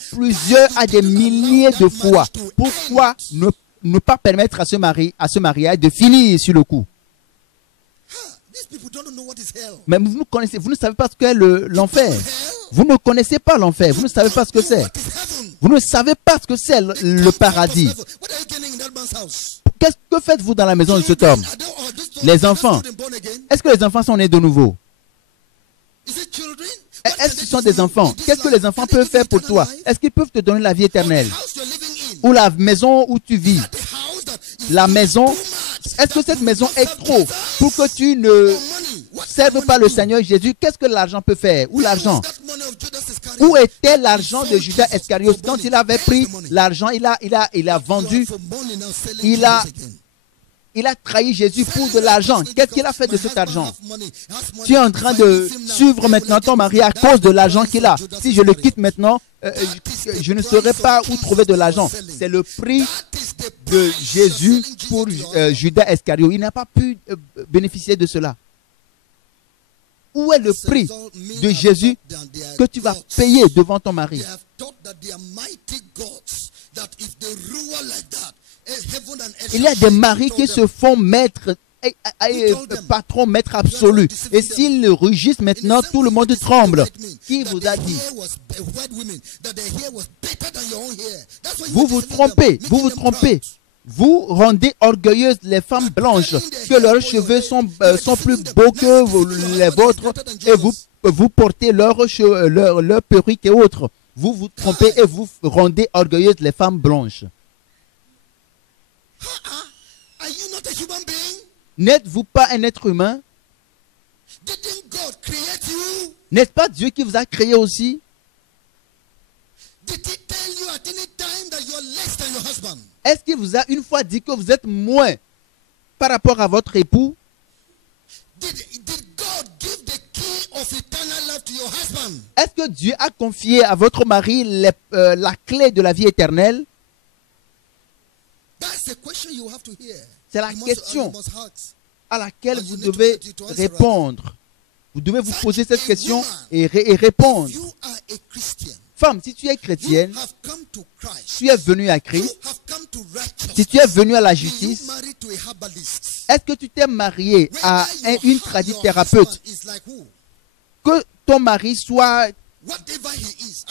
des milliers de fois. Pourquoi ne pas permettre à ce mariage de finir sur le coup? Mais vous ne savez pas ce qu'est l'enfer. Vous ne connaissez pas l'enfer. Vous ne savez pas ce que c'est. Vous ne savez pas ce que c'est le paradis. Que faites-vous dans la maison de cet homme? Les enfants. Est-ce que les enfants sont nés de nouveau? Est-ce qu'ils sont des enfants? Qu'est-ce que les enfants peuvent faire pour toi? Est-ce qu'ils peuvent te donner la vie éternelle? Ou la maison où tu vis? La maison, est-ce que cette maison est trop pour que tu ne serves pas le Seigneur Jésus? Qu'est-ce que l'argent peut faire? Ou l'argent? Où était l'argent de Judas Iscariote? Quand il avait pris l'argent, il a vendu, il a trahi Jésus pour de l'argent. Qu'est-ce qu'il a fait de cet argent? Tu es en train de suivre maintenant ton mari à cause de l'argent qu'il a. Si je le quitte maintenant, je ne saurais pas où trouver de l'argent. C'est le prix de Jésus pour Judas Iscariote. Il n'a pas pu bénéficier de cela. Où est le prix de Jésus que tu vas payer devant ton mari? Il y a des maris qui se font maître, patron, maître absolu. Et s'ils rugissent maintenant, tout le monde tremble. Qui vous a dit? Vous vous trompez, vous vous trompez. Vous rendez orgueilleuses les femmes blanches, que leurs cheveux sont plus beaux que les vôtres, et vous portez leur perruque et autres. Vous vous trompez et vous rendez orgueilleuses les femmes blanches. N'êtes-vous pas un être humain? N'est-ce pas Dieu qui vous a créé aussi? Est-ce qu'il vous a une fois dit que vous êtes moins par rapport à votre époux? Est-ce que Dieu a confié à votre mari la clé de la vie éternelle? C'est la question à laquelle vous devez répondre. Vous devez vous poser cette question et répondre. Femme, si tu es chrétienne, tu es venue à Christ, si tu es venue à la justice, est-ce que tu t'es marié à une tradithérapeute? Que ton mari soit,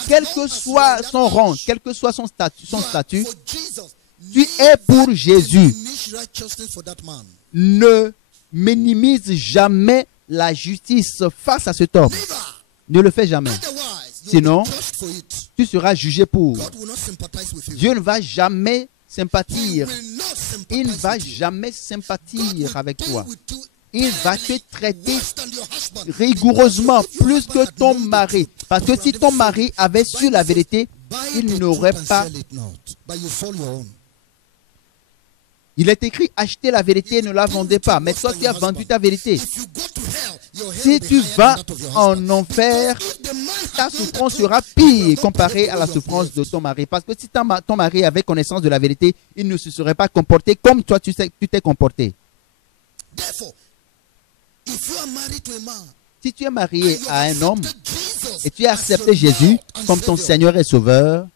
quel que soit son rang, quel que soit son statut, tu es pour Jésus. Ne minimise jamais la justice face à cet homme. Ne le fais jamais. Sinon, tu seras jugé pour. Dieu ne va jamais sympathiser. Il ne va jamais sympathiser avec toi. Il va te traiter rigoureusement plus que ton mari. Parce que si ton mari avait su la vérité, il n'aurait pas... Il est écrit, achetez la vérité et ne la vendez pas. Mais toi, tu as vendu ta vérité. Si tu vas en enfer, ta souffrance sera pire comparée à la souffrance de ton mari. Parce que si ton mari avait connaissance de la vérité, il ne se serait pas comporté comme toi, tu t'es comporté. Si tu es marié à un homme et tu as accepté Jésus comme ton Seigneur et Sauveur,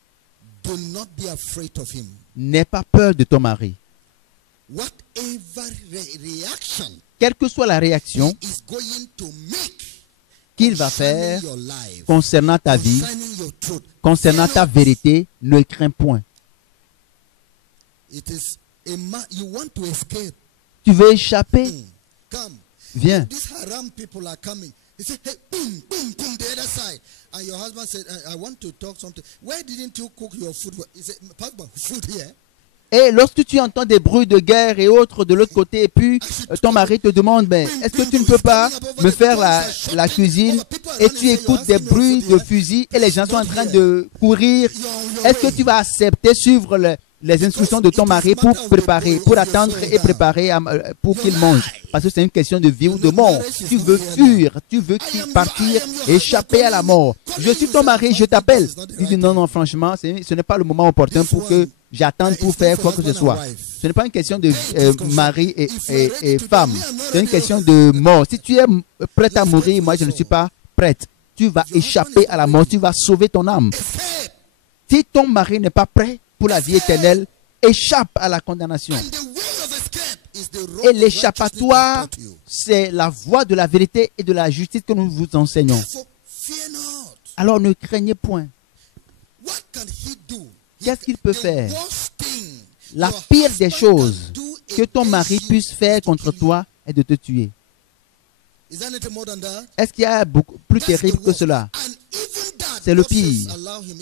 n'aie pas peur de ton mari. Quelle que soit la réaction qu'il va faire concernant ta vie, concernant ta vérité, ne crains point. Tu veux échapper? Viens. Et lorsque tu entends des bruits de guerre et autres de l'autre côté, et puis ton mari te demande, ben, est-ce que tu ne peux pas me faire la cuisine? Et tu écoutes des bruits de fusil et les gens sont en train de courir. Est-ce que tu vas accepter, suivre les instructions de ton mari pour préparer, pour attendre et préparer pour qu'il mange? Parce que c'est une question de vie ou de mort. Tu veux fuir, tu veux partir, échapper à la mort. Je suis ton mari, je t'appelle. Il dit non, non, franchement, ce n'est pas le moment opportun pour que j'attende pour faire quoi que ce soit. Ce n'est pas une question de mari et femme. C'est une question de mort. Si tu es prête à mourir, moi je ne suis pas prête. Tu vas échapper à la mort, tu vas sauver ton âme. Si ton mari n'est pas prêt pour la vie éternelle, échappe à la condamnation. Et l'échappatoire, c'est la voie de la vérité et de la justice que nous vous enseignons. Alors ne craignez point. Qu'est-ce qu'il peut faire? La pire des choses que ton mari puisse faire contre toi est de te tuer. Est-ce qu'il y a beaucoup plus terrible que cela? C'est le pire.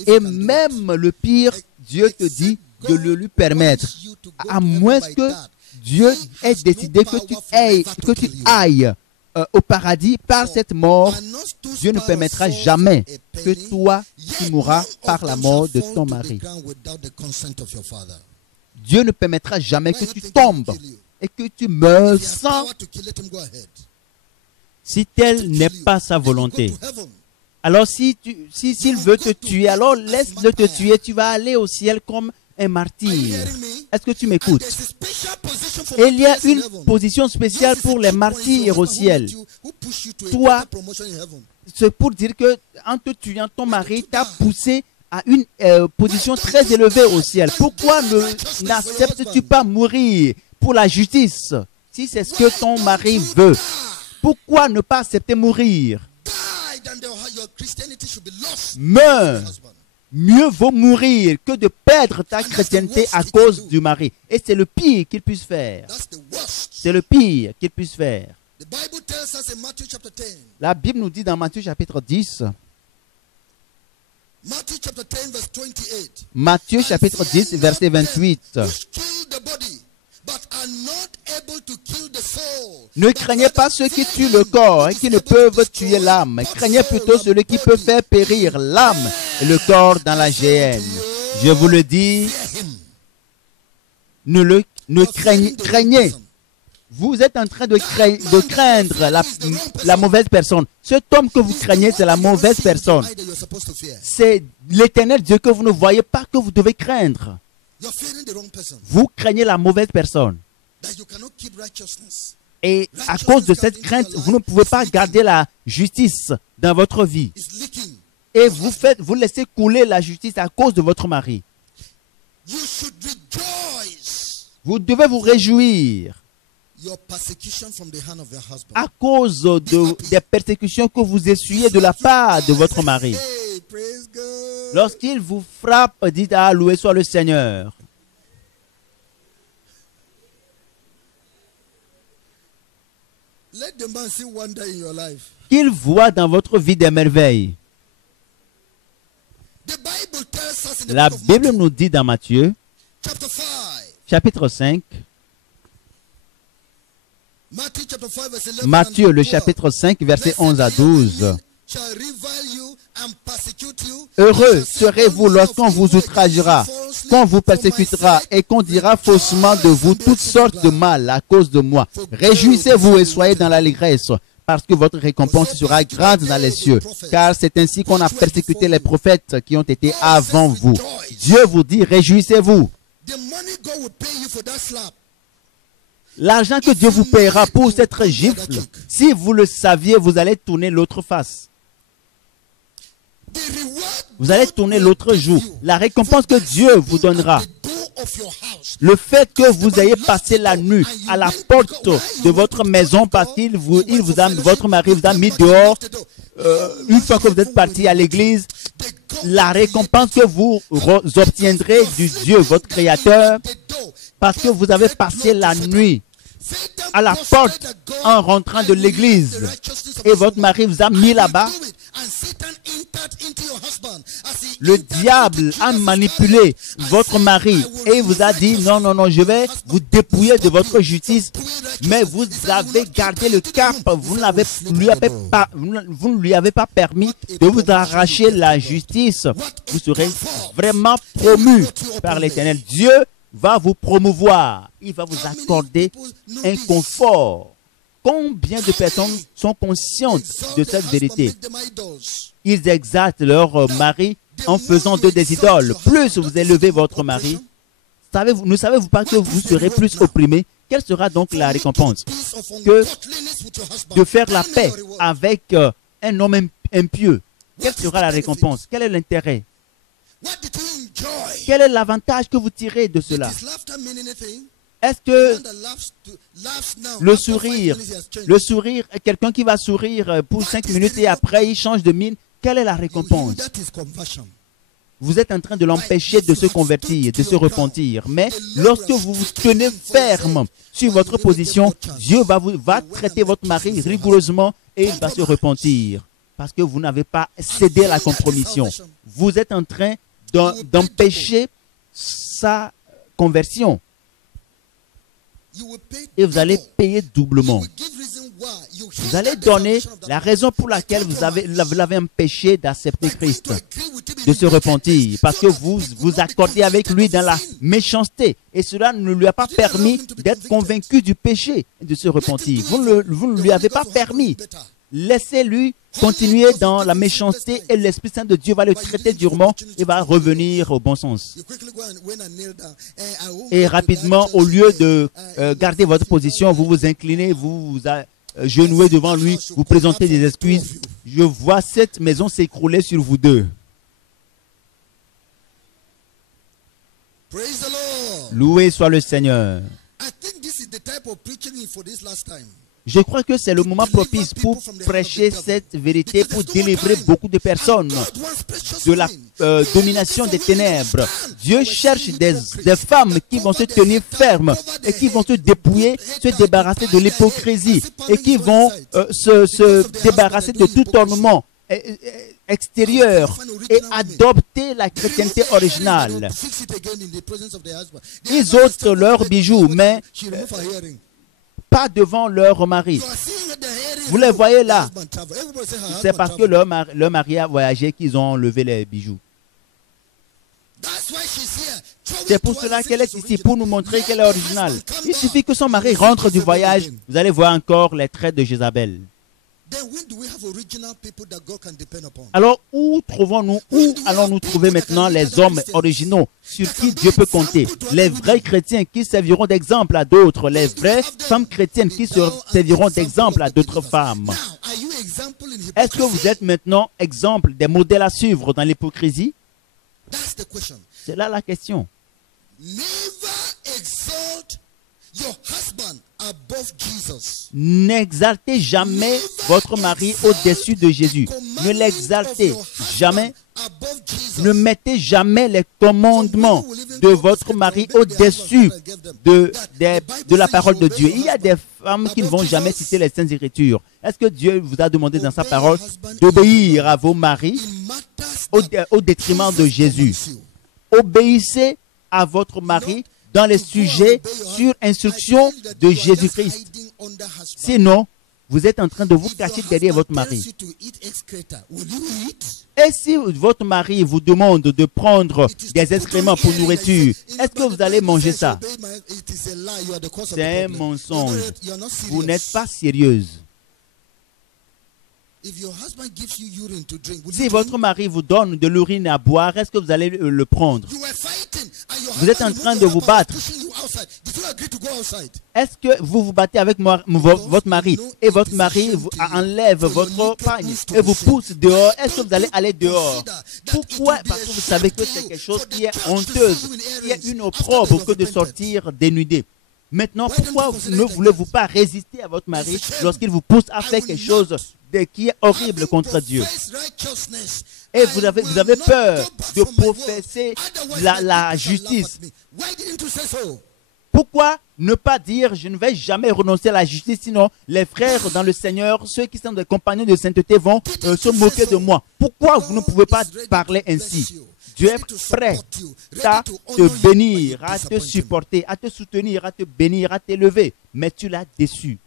Et même le pire, Dieu te dit de le lui permettre. À moins que Dieu ait décidé que tu ailles au paradis par cette mort, Dieu ne permettra jamais que toi, tu mourras par la mort de ton mari. Dieu ne permettra jamais que tu tombes et que tu meurs sans... Si telle n'est pas sa volonté. Alors s'il veut te tuer, alors laisse-le te tuer. Tu vas aller au ciel comme un martyr. Est-ce que tu m'écoutes? Et il y a une position spéciale pour les martyrs au ciel. Toi, c'est pour dire que en te tuant, ton mari t'a poussé à une position très élevée au ciel. Pourquoi n'acceptes-tu pas mourir pour la justice si c'est ce que ton mari veut? Pourquoi ne pas accepter mourir? Meurs. Mieux vaut mourir que de perdre ta chrétienté à cause du mari. Et c'est le pire qu'il puisse faire. C'est le pire qu'il puisse faire. La Bible nous dit dans Matthieu chapitre 10, Matthieu chapitre 10, verset 28. Ne craignez pas ceux qui tuent le corps et qui ne peuvent tuer l'âme. Craignez plutôt celui qui peut faire périr l'âme et le corps dans la géhenne. Je vous le dis, craignez. Vous êtes en train de craindre la mauvaise personne. Cet homme que vous craignez, c'est la mauvaise personne. C'est l'Éternel Dieu que vous ne voyez pas, que vous devez craindre. Vous craignez la mauvaise personne. Et à cause de cette crainte, vous ne pouvez pas garder la justice dans votre vie. Et vous laissez couler la justice à cause de votre mari. Vous devez vous réjouir à cause des persécutions que vous essuyez de la part de votre mari. Lorsqu'il vous frappe, dites « Ah, loué soit le Seigneur ». Qu'il voit dans votre vie des merveilles. La Bible nous dit dans Matthieu, chapitre 5, Matthieu, le chapitre 5, verset 11 à 12. Heureux serez-vous lorsqu'on vous outragera, qu'on vous persécutera et qu'on dira faussement de vous toutes sortes de mal à cause de moi. Réjouissez-vous et soyez dans l'allégresse, parce que votre récompense sera grande dans les cieux. Car c'est ainsi qu'on a persécuté les prophètes qui ont été avant vous. Dieu vous dit, réjouissez-vous. L'argent que Dieu vous paiera pour cette gifle, si vous le saviez, vous allez tourner l'autre face. Vous allez tourner l'autre joue. La récompense que Dieu vous donnera, le fait que vous ayez passé la nuit à la porte de votre maison parce qu'il votre mari vous a mis dehors, une fois que vous êtes parti à l'église, la récompense que vous obtiendrez du Dieu, votre Créateur, parce que vous avez passé la nuit à la porte en rentrant de l'église et votre mari vous a mis là-bas. Le diable a manipulé votre mari et vous a dit non, non, non, je vais vous dépouiller de votre justice, mais vous avez gardé le cap, vous ne lui avez pas permis de vous arracher la justice. Vous serez vraiment promu par l'Éternel. Dieu va vous promouvoir, il va vous accorder un confort. Combien de personnes sont conscientes de cette vérité? Ils exaltent leur mari en faisant d'eux des idoles. Plus vous élevez votre mari, ne savez-vous pas que vous serez plus opprimé? Quelle sera donc la récompense? Que de faire la paix avec un homme impieux. Quelle sera la récompense? Quel est l'intérêt? Quel est l'avantage que vous tirez de cela? Est-ce que le sourire, quelqu'un qui va sourire pour 5 minutes et après il change de mine, quelle est la récompense? Vous êtes en train de l'empêcher de se convertir, de se repentir. Mais lorsque vous vous tenez ferme sur votre position, Dieu va traiter votre mari rigoureusement et il va se repentir. Parce que vous n'avez pas cédé à la compromission. Vous êtes en train d'empêcher sa conversion. Et vous allez payer doublement. Vous allez donner la raison pour laquelle vous l'avez empêché d'accepter Christ, de se repentir, parce que vous vous accordez avec lui dans la méchanceté. Et cela ne lui a pas permis d'être convaincu du péché et de se repentir. Vous ne lui avez pas permis. Laissez-lui continuer dans la méchanceté et l'Esprit Saint de Dieu va le traiter durement et va revenir au bon sens. Et rapidement, au lieu de garder votre position, vous vous inclinez, vous vous agenouillez devant lui, vous présentez des excuses. Je vois cette maison s'écrouler sur vous deux. Loué soit le Seigneur. Je crois que c'est le moment propice pour prêcher cette vérité, pour délivrer beaucoup de personnes de la domination des ténèbres. Dieu cherche des femmes qui vont se tenir fermes et qui vont se dépouiller, se débarrasser de l'hypocrisie et qui vont se débarrasser de tout ornement extérieur et adopter la chrétienté originale. Ils ôtent leurs bijoux, mais pas devant leur mari. Vous les voyez là. C'est parce que leur mari a voyagé qu'ils ont enlevé les bijoux. C'est pour cela qu'elle est ici, pour nous montrer qu'elle est originale. Il suffit que son mari rentre du voyage, vous allez voir encore les traits de Jézabel. Alors, où allons-nous trouver maintenant les hommes originaux sur qui Dieu peut compter? Les vrais chrétiens qui serviront d'exemple à d'autres, les vraies femmes chrétiennes qui serviront d'exemple à d'autres femmes. Est-ce que vous êtes maintenant exemple des modèles à suivre dans l'hypocrisie? C'est là la question. N'exaltez jamais votre mari au-dessus de Jésus. Ne l'exaltez jamais. Ne mettez jamais les commandements de votre mari au-dessus de la parole de Dieu. Il y a des femmes qui ne vont jamais citer les Saintes Écritures. Est-ce que Dieu vous a demandé dans sa parole d'obéir à vos maris au détriment de Jésus? Obéissez à votre mari dans les sujets sur instruction de Jésus-Christ. Sinon, vous êtes en train de vous cacher derrière votre mari. Et si votre mari vous demande de prendre des excréments pour nourriture, est-ce que vous allez manger ça? C'est un mensonge. Vous n'êtes pas sérieuse. Si votre mari vous donne de l'urine à boire, est-ce que vous allez le prendre? Vous êtes en train de vous battre. Est-ce que vous vous battez avec votre mari et votre mari vous enlève votre pagne et vous pousse dehors? Est-ce que vous allez aller dehors? Pourquoi? Parce que vous savez que c'est quelque chose qui est honteuse, qui est une opprobre que de sortir dénudé. Maintenant, pourquoi ne voulez-vous pas résister à votre mari lorsqu'il vous pousse à faire quelque chose qui est horrible contre Dieu? Et vous avez peur de professer la justice. Pourquoi ne pas dire, je ne vais jamais renoncer à la justice, sinon les frères dans le Seigneur, ceux qui sont des compagnons de sainteté vont se moquer de moi? Pourquoi vous ne pouvez pas parler ainsi? Dieu est prêt à te bénir, à te supporter, à te soutenir, à te bénir, à t'élever. Mais tu l'as déçu.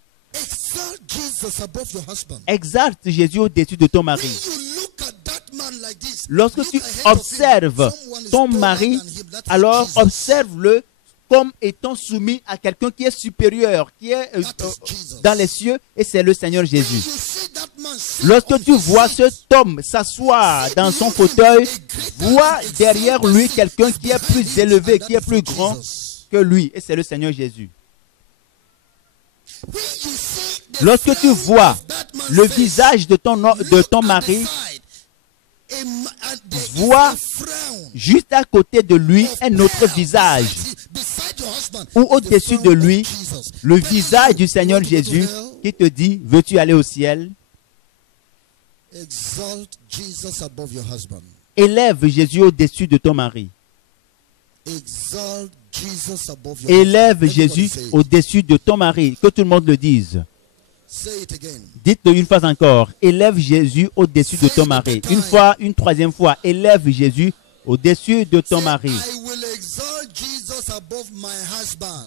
Exalte Jésus au-dessus de ton mari. Lorsque tu observes ton mari, alors observe-le comme étant soumis à quelqu'un qui est supérieur, qui est dans les cieux, et c'est le Seigneur Jésus. Lorsque tu vois cet homme s'asseoir dans son fauteuil, vois derrière lui quelqu'un qui est plus élevé, qui est plus grand que lui, et c'est le Seigneur Jésus. Lorsque tu vois le visage de ton mari, vois juste à côté de lui un autre visage, ou au-dessus de lui, le visage du Seigneur Jésus qui te dit, veux-tu aller au ciel? Élève Jésus au-dessus de ton mari. Élève Jésus au-dessus de ton mari. Que tout le monde le dise. Dites-le une fois encore. Élève Jésus au-dessus de ton mari. Une fois, une troisième fois. Élève Jésus au-dessus de ton mari.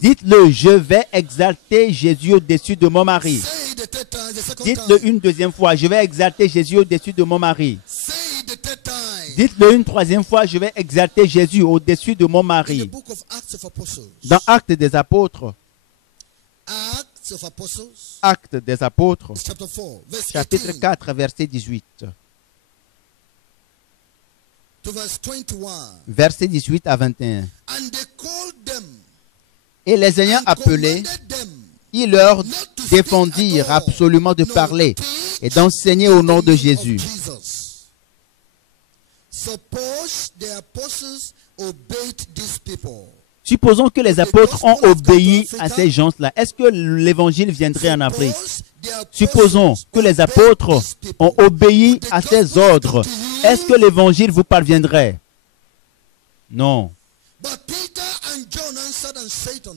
Dites-le, je vais exalter Jésus au-dessus de mon mari. Dites-le une deuxième fois, je vais exalter Jésus au-dessus de mon mari. Dites-le une troisième fois, je vais exalter Jésus au-dessus de mon mari. Dans Actes des Apôtres, Actes des Apôtres, chapitre 4, verset 18. Verset 18 à 21. Et les ayant appelés, ils leur défendirent absolument de parler et d'enseigner au nom de Jésus. Supposons que les apôtres ont obéi à ces gens-là. Est-ce que l'évangile viendrait en Afrique? Supposons que les apôtres ont obéi à ces ordres. Est-ce que l'évangile vous parviendrait? Non.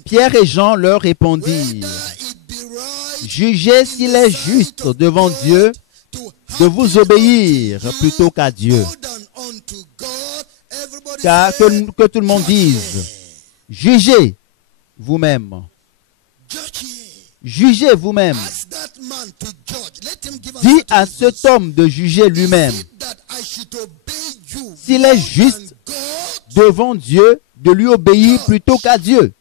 Pierre et Jean leur répondirent, jugez s'il est juste devant Dieu de vous obéir plutôt qu'à Dieu. Car que tout le monde dise, jugez vous-même. Jugez vous-même. Dis à cet homme de juger lui-même. S'il est juste devant Dieu, de lui obéir plutôt qu'à Dieu.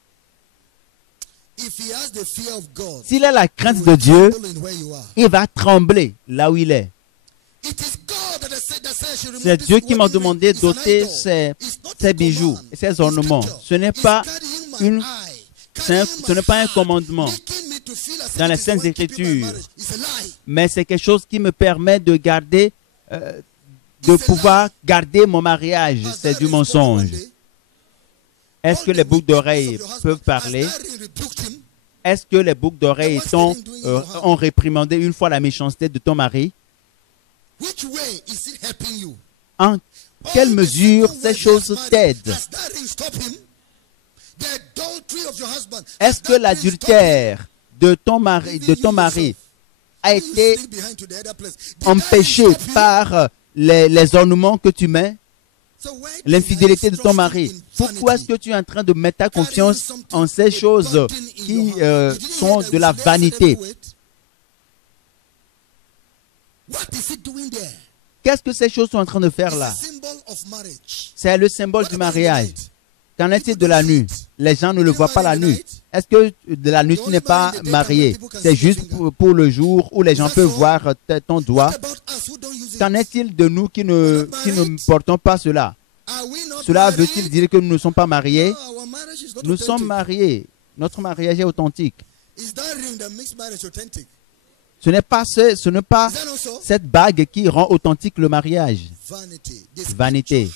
S'il a la crainte de Dieu, il va trembler là où il est. C'est Dieu qui m'a demandé d'ôter ses bijoux et ses ornements. Ce n'est pas un commandement dans les Saintes Écritures, mais c'est quelque chose qui me permet de garder, de pouvoir garder mon mariage. C'est du mensonge. Est-ce que les boucles d'oreilles peuvent parler? Est-ce que les boucles d'oreilles ont réprimandé une fois la méchanceté de ton mari? En quelle mesure ces choses t'aident? Est-ce que l'adultère de ton mari a été empêché par les ornements que tu mets? L'infidélité de ton mari. Pourquoi est-ce que tu es en train de mettre ta confiance en ces choses qui sont de la vanité? Qu'est-ce que ces choses sont en train de faire là? C'est le symbole du mariage. Qu'en est-il de la nuit? Les gens ne le voient pas la nuit. Est-ce que de la nuit tu n'es pas marié? C'est juste pour le jour où les gens peuvent voir ton doigt. Qu'en est-il de nous qui ne portons pas cela? Cela veut-il dire que nous ne sommes pas mariés? Nous sommes mariés. Notre mariage est authentique. Ce n'est pas cette bague qui rend authentique le mariage. Vanité.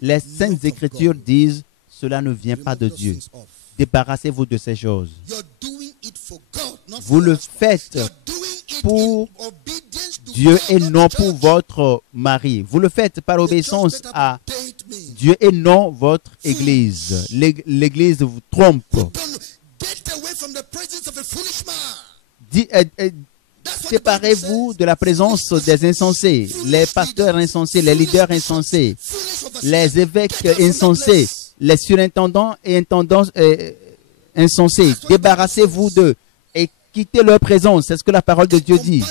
Les Saintes Écritures disent, cela ne vient pas de Dieu. Débarrassez-vous de ces choses. Vous le faites pour Dieu et non pour votre mari. Vous le faites par obéissance à Dieu et non votre Église. L'Église vous trompe. Séparez-vous de la présence des insensés, les pasteurs insensés, les leaders insensés, les évêques insensés, les surintendants et intendants insensés. Débarrassez-vous d'eux et quittez leur présence. C'est ce que la parole de Dieu dit.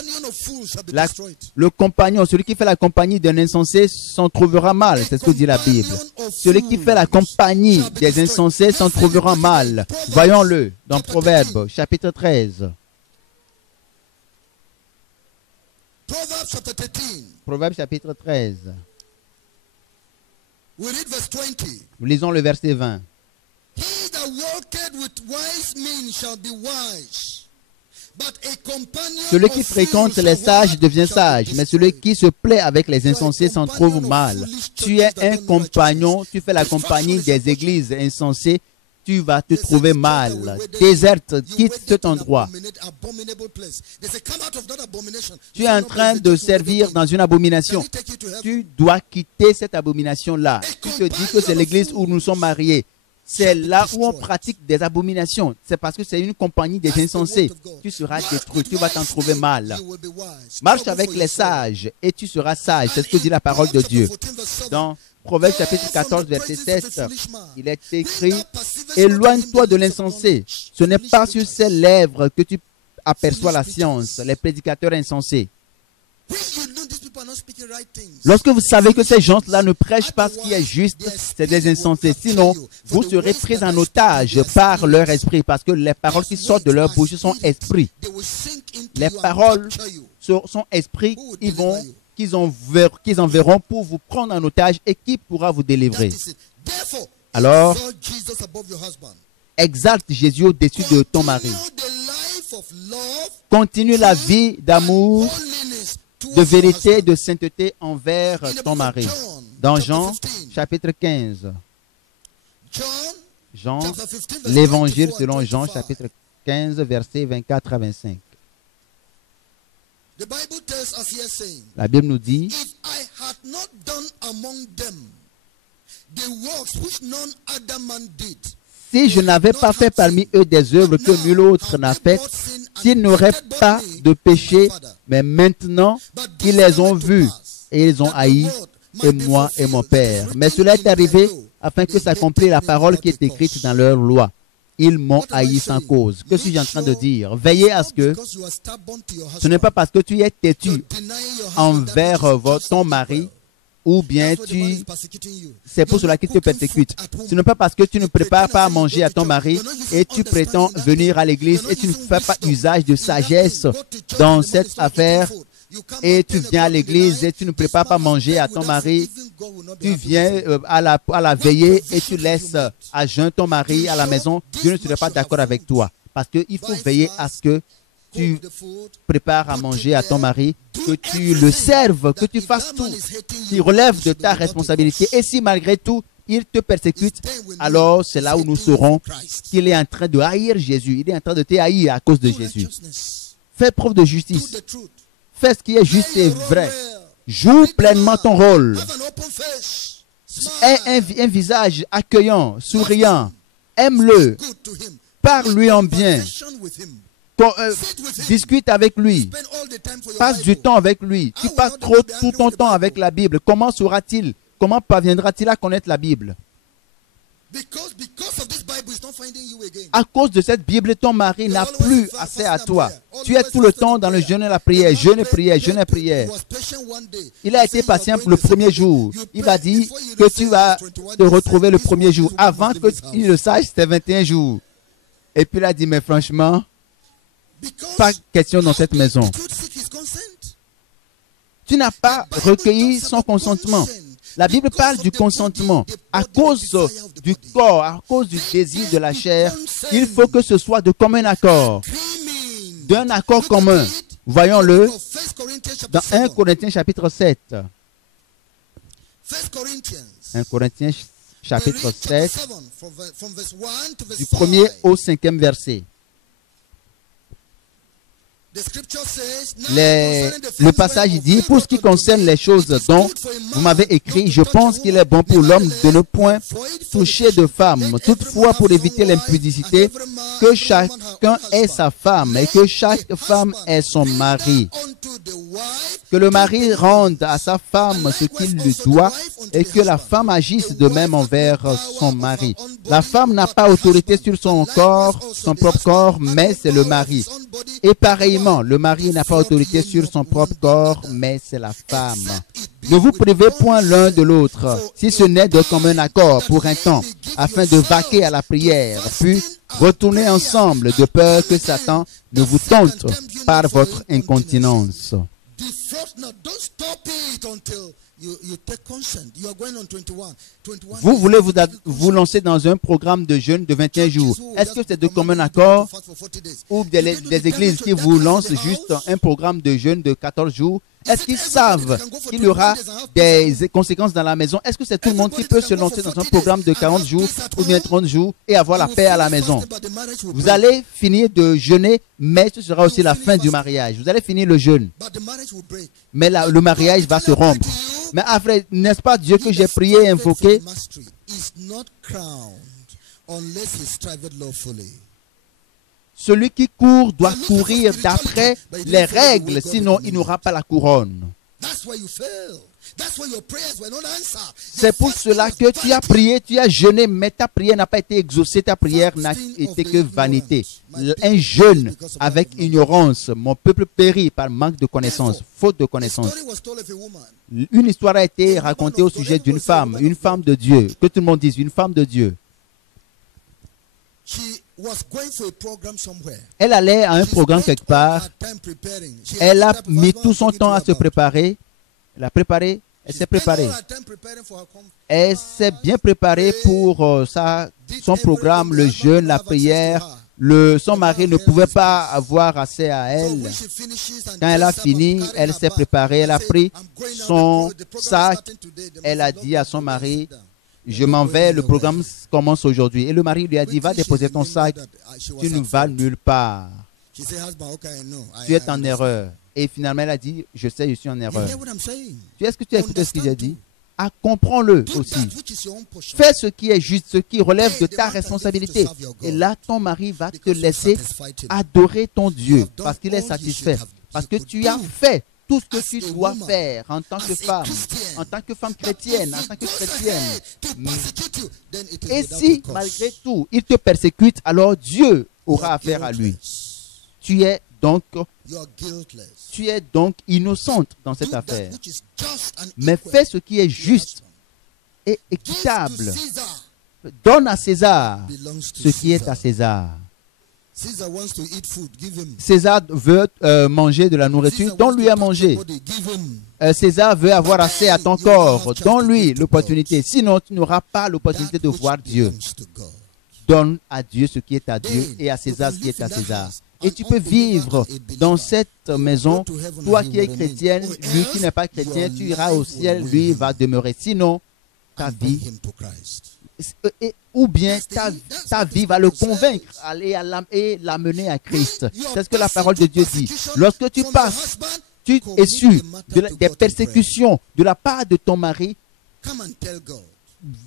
Le compagnon, celui qui fait la compagnie d'un insensé s'en trouvera mal. C'est ce que dit la Bible. Celui qui fait la compagnie des insensés s'en trouvera mal. Voyons-le dans Proverbes, chapitre 13. Proverbes chapitre 13. Nous lisons le verset 20. Celui qui fréquente les sages devient sage, mais celui qui se plaît avec les insensés s'en trouve mal. Tu es un compagnon, tu fais la compagnie des églises insensées, tu vas te trouver mal. Déserte, quitte cet endroit. Tu es en train de servir dans une abomination. Tu dois quitter cette abomination-là. Tu te dis que c'est l'église où nous sommes mariés. C'est là où on pratique des abominations. C'est parce que c'est une compagnie des insensés. Tu seras détruit, tu vas t'en trouver mal. Marche avec les sages et tu seras sage. C'est ce que dit la parole de Dieu. Dans Proverbes chapitre 14, verset 7, il est écrit « Éloigne-toi de l'insensé. Ce n'est pas sur ses lèvres que tu aperçois la science, les prédicateurs insensés. » Lorsque vous savez que ces gens-là ne prêchent pas ce qui est juste, c'est des insensés. Sinon, vous serez pris en otage par leur esprit, parce que les paroles qui sortent de leur bouche sont esprit. Les paroles sont esprit, qu'ils enverront pour vous prendre en otage et qui pourra vous délivrer. Alors, exalte Jésus au-dessus de ton mari. Continue la vie d'amour, de vérité et de sainteté envers ton mari. Dans Jean, chapitre 15. Jean, l'évangile selon Jean, chapitre 15, versets 24 à 25. La Bible nous dit, si je n'avais pas fait parmi eux des œuvres que nul autre n'a faites, s'ils n'auraient pas de péché, mais maintenant ils les ont vus et ils ont haï, et moi et mon Père. Mais cela est arrivé afin que s'accomplisse la parole qui est écrite dans leur loi. Ils m'ont haï sans cause. Que suis-je en train de dire? Veillez à ce que ce n'est pas parce que tu es têtu envers ton mari, ou bien c'est pour cela qu'il te persécute. Ce n'est pas parce que tu ne prépares pas à manger à ton mari et tu prétends venir à l'église et tu ne fais pas usage de sagesse dans cette affaire et tu viens à l'église et tu ne prépares pas à manger à ton mari. Tu viens à la veillée et tu laisses à jeun ton mari à la maison. Dieu ne serait pas d'accord avec toi parce qu'il faut veiller à ce que tu prépares à manger à ton mari, que tu le serves, que tu fasses tout qui relève de ta responsabilité. Et si malgré tout, il te persécute, alors c'est là où nous saurons qu'il est en train de haïr Jésus. Il est en train de te haïr à cause de Jésus. Fais preuve de justice. Fais ce qui est juste et vrai. Joue pleinement ton rôle. Aie un visage accueillant, souriant. Aime-le. Parle-lui en bien. Discute avec lui. Passe du temps avec lui. Tu passes tout ton temps avec la Bible. Comment saura-t-il? Comment parviendra-t-il à connaître la Bible? À cause de cette Bible, ton mari n'a plus accès à toi. tu es tout le temps dans le jeûne et la prière, jeûne et prière, jeûne et prière. Il a été patient pour le premier jour. Il va dire que tu vas te retrouver le premier jour. Avant que tu le saches, c'était 21 jours. Et puis il a dit, mais franchement, pas question dans cette maison. Tu n'as pas recueilli son consentement. La Bible parle du consentement. À cause du corps, à cause du désir de la chair, il faut que ce soit de commun accord. D'un accord commun. Voyons-le dans 1 Corinthiens chapitre 7. 1 Corinthiens chapitre 7, du 1er au 5e verset. Le passage dit, pour ce qui concerne les choses dont vous m'avez écrit, je pense qu'il est bon pour l'homme de ne point toucher de femme. Toutefois, pour éviter l'impudicité, que chacun ait sa femme et que chaque femme ait son mari. Que le mari rende à sa femme ce qu'il lui doit et que la femme agisse de même envers son mari. La femme n'a pas autorité sur son corps, son propre corps, mais c'est le mari. Et pareillement, le mari n'a pas autorité sur son propre corps, mais c'est la femme. Ne vous privez point l'un de l'autre, si ce n'est de commun accord pour un temps, afin de vaquer à la prière, puis retournez ensemble de peur que Satan ne vous tente par votre incontinence. Vous voulez vous lancer dans un programme de jeûne de 21 jours. Est-ce que c'est de commun accord ou des églises qui vous lancent juste un programme de jeûne de 14 jours? Est-ce qu'ils savent qu'il y aura des conséquences dans la maison? Est-ce que c'est tout le monde qui peut se lancer dans un programme de 40 jours ou bien 30 jours et avoir la paix à la maison? Vous allez finir de jeûner, mais ce sera aussi la fin du mariage. Vous allez finir le jeûne, mais le mariage va se rompre. Mais après, n'est-ce pas Dieu que j'ai prié et invoqué? Celui qui court doit courir d'après les règles, sinon il n'aura pas la couronne. C'est pour cela que tu as prié, tu as jeûné, mais ta prière n'a pas été exaucée, ta prière n'a été que vanité. Un jeûne avec ignorance, mon peuple périt par manque de connaissance, faute de connaissance. Une histoire a été racontée au sujet d'une femme de Dieu, que tout le monde dise, une femme de Dieu. Elle allait à un programme quelque part. Elle a mis tout son temps à se préparer. Elle a préparé. Elle s'est préparée. Elle s'est bien préparée pour son programme, le jeûne, la prière. Son mari ne pouvait pas avoir accès à elle. Quand elle a fini, elle s'est préparée. Elle a pris son sac. Elle a dit à son mari, je m'en vais, le programme commence aujourd'hui. Et le mari lui a dit, va déposer ton sac, tu ne vas nulle part. Tu es en erreur. Et finalement, elle a dit, je sais, je suis en erreur. Est-ce que tu as écouté ce qu'il a dit? Ah, comprends-le aussi. Fais ce qui est juste, ce qui relève de ta responsabilité. Et là, ton mari va te laisser adorer ton Dieu parce qu'il est satisfait. Parce que tu as fait tout ce que tu dois faire en tant que femme chrétienne, en tant que chrétienne. Et si, malgré tout, il te persécute, alors Dieu aura affaire à lui. Tu es donc innocente dans cette affaire. Mais fais ce qui est juste et équitable. Donne à César ce qui est à César. César veut manger de la nourriture, donne-lui à manger. César veut avoir accès à ton corps, donne-lui l'opportunité. Sinon, tu n'auras pas l'opportunité de voir Dieu. Donne à Dieu ce qui est à Dieu et à César ce qui est à César. Et tu peux vivre dans cette maison, toi qui es chrétienne, lui qui n'est pas chrétien, tu iras au ciel, lui va demeurer. Sinon, ta vie, ou bien ta vie va le convaincre et l'amener à Christ. C'est ce que la parole de Dieu dit. Lorsque tu passes, tu es su des persécutions de la part de ton mari,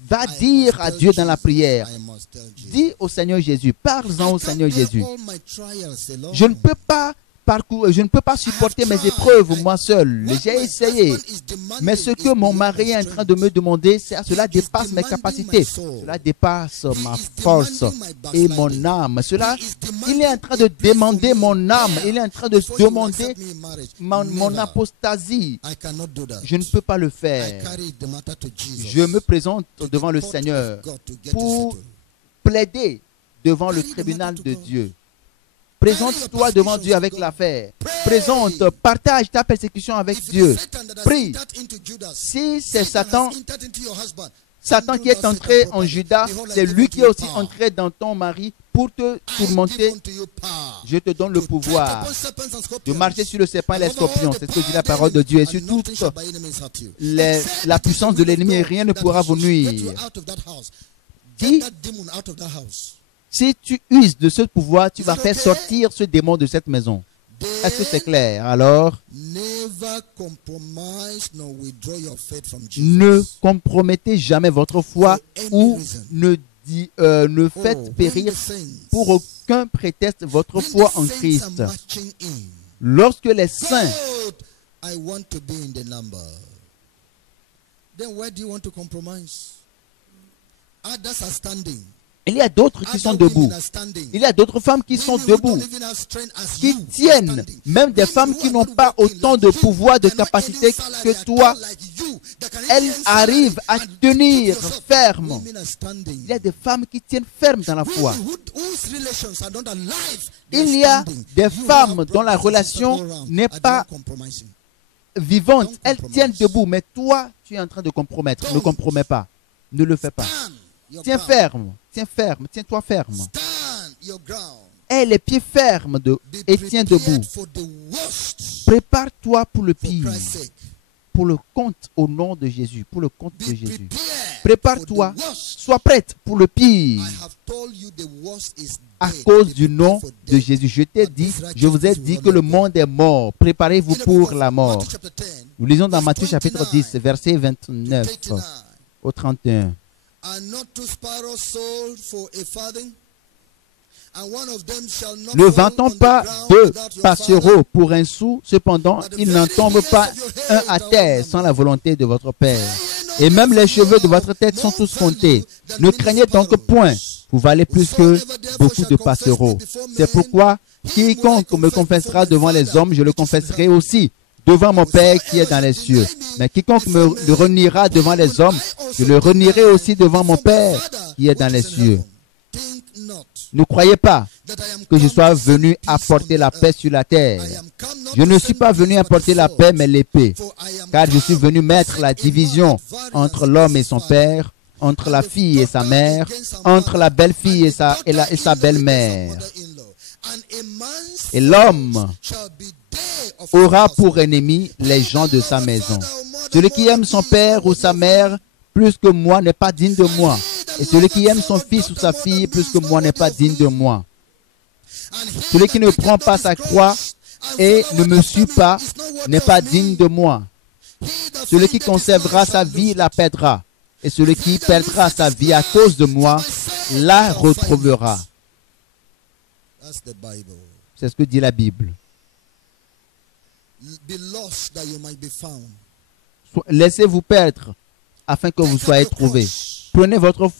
va dire à Dieu dans la prière. Dis au Seigneur Jésus, parle-en au Seigneur Jésus. Je ne peux pas je ne peux pas supporter mes épreuves moi seul. J'ai essayé. Mais ce que mon mari est en train de me demander, cela dépasse mes capacités. Cela dépasse ma force et mon âme. Il est en train de demander mon âme. Il est en train de demander mon apostasie. Je ne peux pas le faire. Je me présente devant le Seigneur pour plaider devant le tribunal de Dieu. Présente-toi devant Dieu avec l'affaire. Présente, partage ta persécution avec Dieu. Prie. Si c'est Satan qui est entré en Judas, c'est lui qui est aussi entré dans ton mari pour te tourmenter. Je te donne le pouvoir de marcher sur le serpent et les scorpions. C'est ce que dit la parole de Dieu. Et sur toute la puissance de l'ennemi, rien ne pourra vous nuire. Si tu uses de ce pouvoir, tu vas faire sortir ce démon de cette maison. Est-ce que c'est clair? Alors, ne compromettez jamais votre foi ou ne faites périr pour aucun prétexte votre foi en Christ. Lorsque les saints il y a d'autres qui sont debout. Il y a d'autres femmes qui sont debout, qui tiennent, même des femmes qui n'ont pas autant de pouvoir, de capacité que toi. Elles arrivent à tenir ferme. Il y a des femmes qui tiennent ferme dans la foi. Il y a des femmes dont la relation n'est pas vivante. Elles tiennent debout, mais toi, tu es en train de compromettre. Ne compromets pas. Ne le fais pas. Tiens ferme, tiens-toi ferme. Aie les pieds fermes et tiens debout. Prépare-toi pour le pire, pour le compte au nom de Jésus, pour le compte de Jésus. Prépare-toi, sois prête pour le pire. À cause du nom de Jésus, je vous ai dit que le monde est mort. Préparez-vous pour la mort. Nous lisons dans Matthieu chapitre 10, verset 29 au 31. Ne vend-on pas deux passereaux pour un sou? Cependant, il n'en tombe pas un à terre sans la volonté de votre Père. Et même les cheveux de votre tête sont tous comptés. Ne craignez donc point. Vous valez plus que beaucoup de passereaux. C'est pourquoi quiconque me confessera devant les hommes, je le confesserai aussi devant mon Père qui est dans les cieux. Mais quiconque me reniera devant les hommes, je le renierai aussi devant mon Père qui est dans les cieux. Ne croyez pas que je sois venu apporter la paix sur la terre. Je ne suis pas venu apporter la paix, mais l'épée. Car je suis venu mettre la division entre l'homme et son père, entre la fille et sa mère, entre la belle-fille et sa belle-mère. Et l'homme aura pour ennemi les gens de sa maison. Celui qui aime son père ou sa mère plus que moi n'est pas digne de moi. Et celui qui aime son fils ou sa fille plus que moi n'est pas digne de moi. Celui qui ne prend pas sa croix et ne me suit pas n'est pas digne de moi. Celui qui conservera sa vie la perdra. Et celui qui perdra sa vie à cause de moi la retrouvera. C'est ce que dit la Bible. Laissez-vous perdre afin que vous soyez trouvés. Prenez votre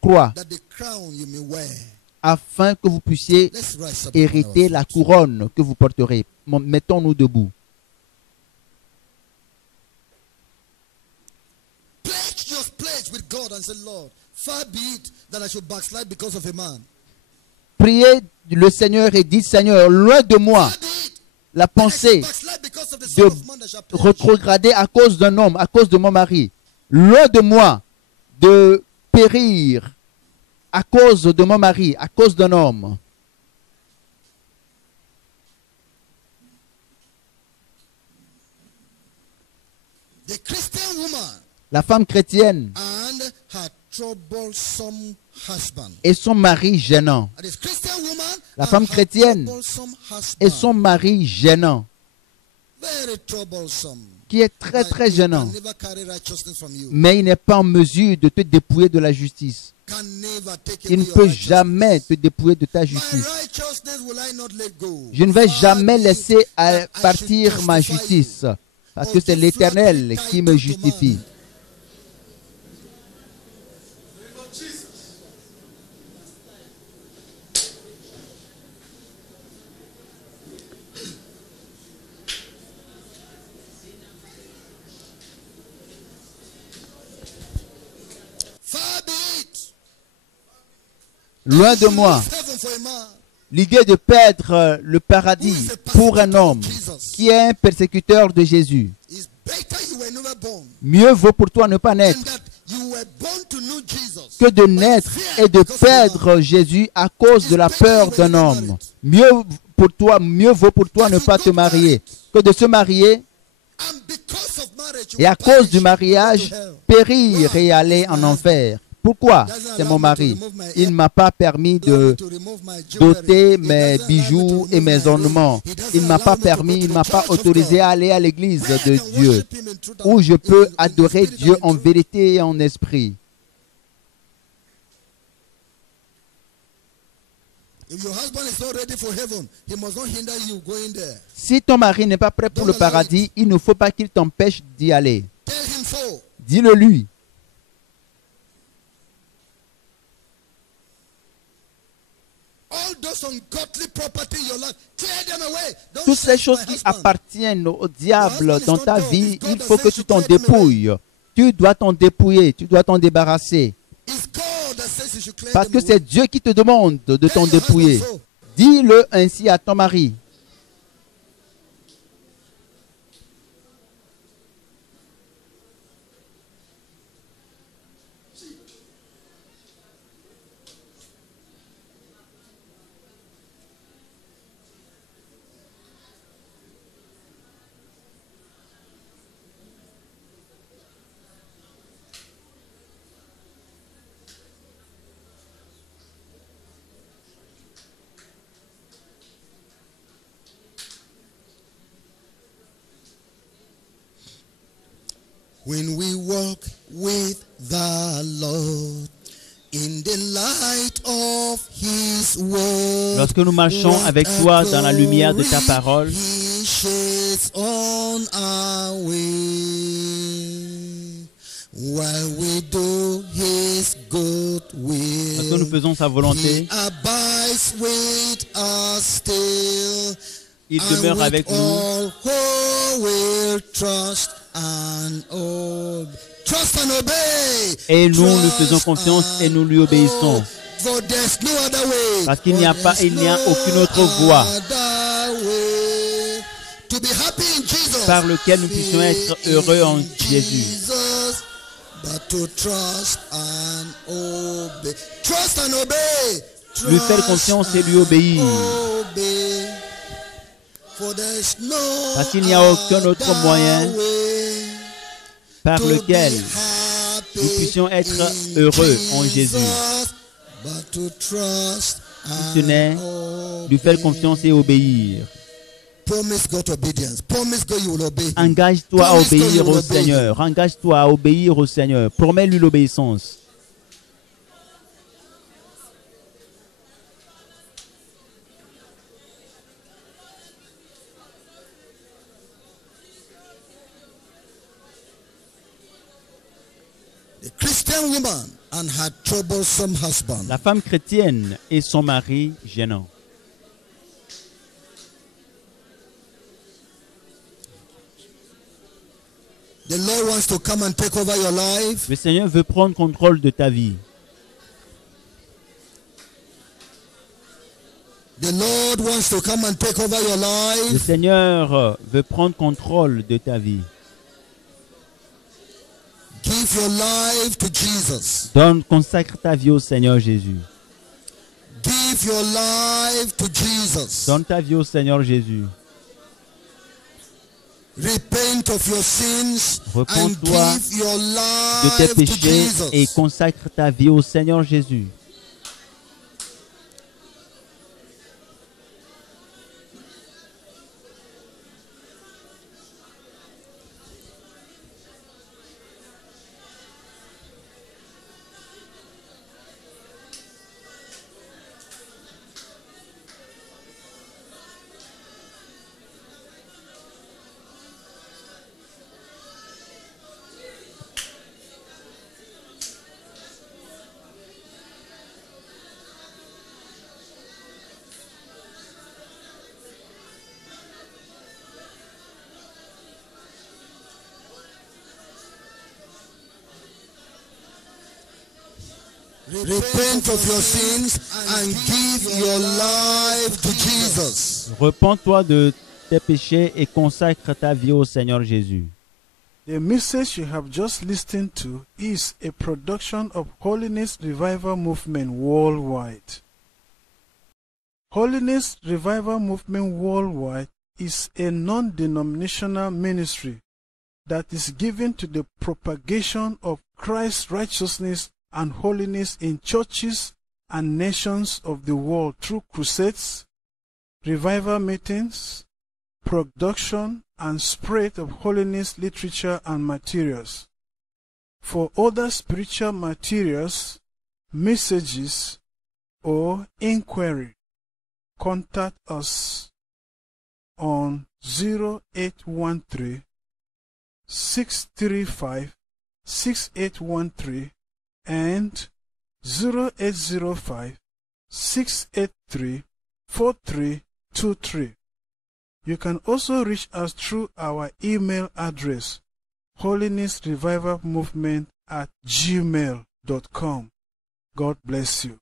croix afin que vous puissiez hériter la couronne que vous porterez. Mettons-nous debout. Priez le Seigneur et dites, Seigneur, loin de moi la pensée de rétrograder à cause d'un homme, à cause de mon mari. Loin de moi de périr à cause de mon mari, à cause d'un homme. La femme chrétienne et son mari gênant. La femme chrétienne et son mari gênant, qui est très très gênant, mais il n'est pas en mesure de te dépouiller de la justice. Il ne peut jamais te dépouiller de ta justice. Je ne vais jamais laisser partir ma justice, parce que c'est l'Éternel qui me justifie. Loin de moi l'idée de perdre le paradis pour un homme qui est un persécuteur de Jésus. Mieux vaut pour toi ne pas naître que de naître et de perdre Jésus à cause de la peur d'un homme. Mieux vaut pour toi ne pas te marier que de se marier et à cause du mariage périr et aller en enfer. Pourquoi? C'est mon mari. Il ne m'a pas permis de doter mes bijoux et mes ornements. Il ne m'a pas permis, il ne m'a pas autorisé à aller à l'église de Dieu, où je peux adorer Dieu en vérité et en esprit. Si ton mari n'est pas prêt pour le paradis, il ne faut pas qu'il t'empêche d'y aller. Dis-le lui. Toutes ces choses qui appartiennent au diable dans ta vie, il faut que tu t'en dépouilles. Tu dois t'en dépouiller, tu dois t'en débarrasser. Parce que c'est Dieu qui te demande de t'en dépouiller. Dis-le ainsi à ton mari. When we walk with the Lord in the light of His word, lorsque nous marchons avec toi dans la lumière de ta parole, He shades on our way. While we do His good lorsque nous will, faisons sa volonté, He abides with us still. il demeure avec nous. All who will trust and obey. Trust and obey. Et nous faisons confiance et nous lui obéissons. For there's no other way. Parce qu'il n'y a aucune autre voie To be happy in Jesus. par lequel nous puissions être heureux en Jésus. But to trust and obey. Trust and obey. Lui faire confiance et lui obéir. Obey. For there's no Parce qu'il n'y a aucun autre moyen par lequel nous puissions être heureux en Jésus. Si ce n'est lui faire confiance et obéir. Engage-toi à obéir au Seigneur. Engage-toi à obéir au Seigneur. Promets-lui l'obéissance. The Christian woman and her troublesome husband. La femme chrétienne et son mari gênant. The Lord wants to come and take over your life. Le Seigneur veut prendre contrôle de ta vie. The Lord wants to come and take over your Le life. Seigneur veut prendre contrôle de ta vie. Give your life to Jesus. Consacre ta vie au Seigneur Jésus. Give your life to Jesus. Donne ta vie au Seigneur Jésus. Repent of your sins and Repens-toi give your de tes life to péchés et Jesus. consacre ta vie au Seigneur Jésus. Repent of your sins and give your life to Jesus. Repends-toi de tes péchés et consacre ta vie au Seigneur Jésus. The message you have just listened to is a production of Holiness Revival Movement Worldwide. Holiness Revival Movement Worldwide is a non-denominational ministry that is given to the propagation of Christ's righteousness and holiness in churches and nations of the world through crusades, revival meetings, production and spread of holiness literature and materials. For other spiritual materials, messages, or inquiry, contact us on 0813 635 6813 and 0805 683 4323. You can also reach us through our email address, holinessrevivalmovement@gmail.com. God bless you.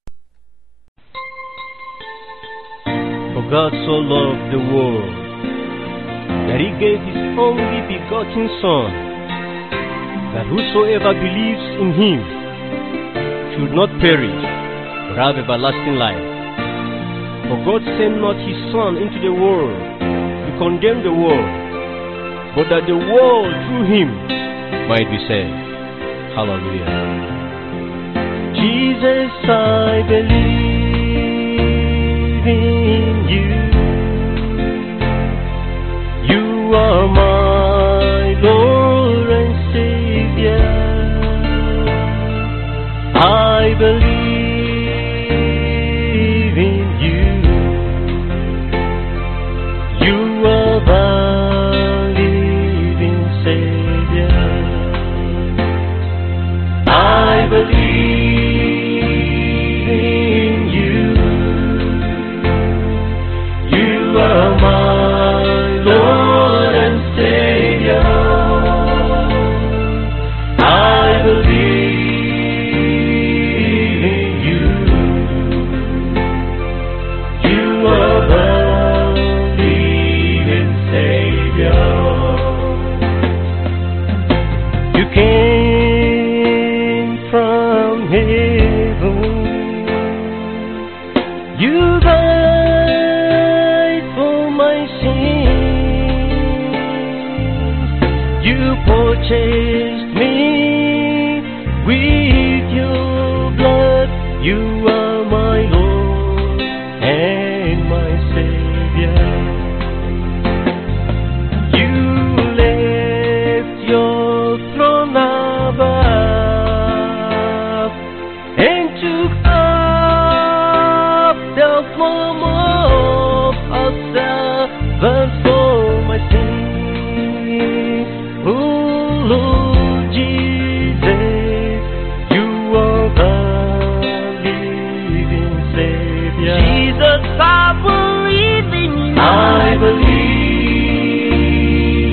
For God so loved the world that he gave his only begotten Son, that whosoever believes in him should not perish, but have everlasting life. For God sent not his Son into the world to condemn the world, but that the world through him might be saved. Hallelujah. Jesus, I believe in you. You are my Lord and Savior. I believe in you. You are the living Savior. I believe in you. You are my Lord and Savior. I believe in you. You are the living Savior. You came from heaven. You died for my sins. You purchased me with your blood. You are my Lord and my Savior. You left your throne above and took up the form of a servant for my sins. Oh Lord Jesus, you are the living Savior. Jesus, I believe in you. I believe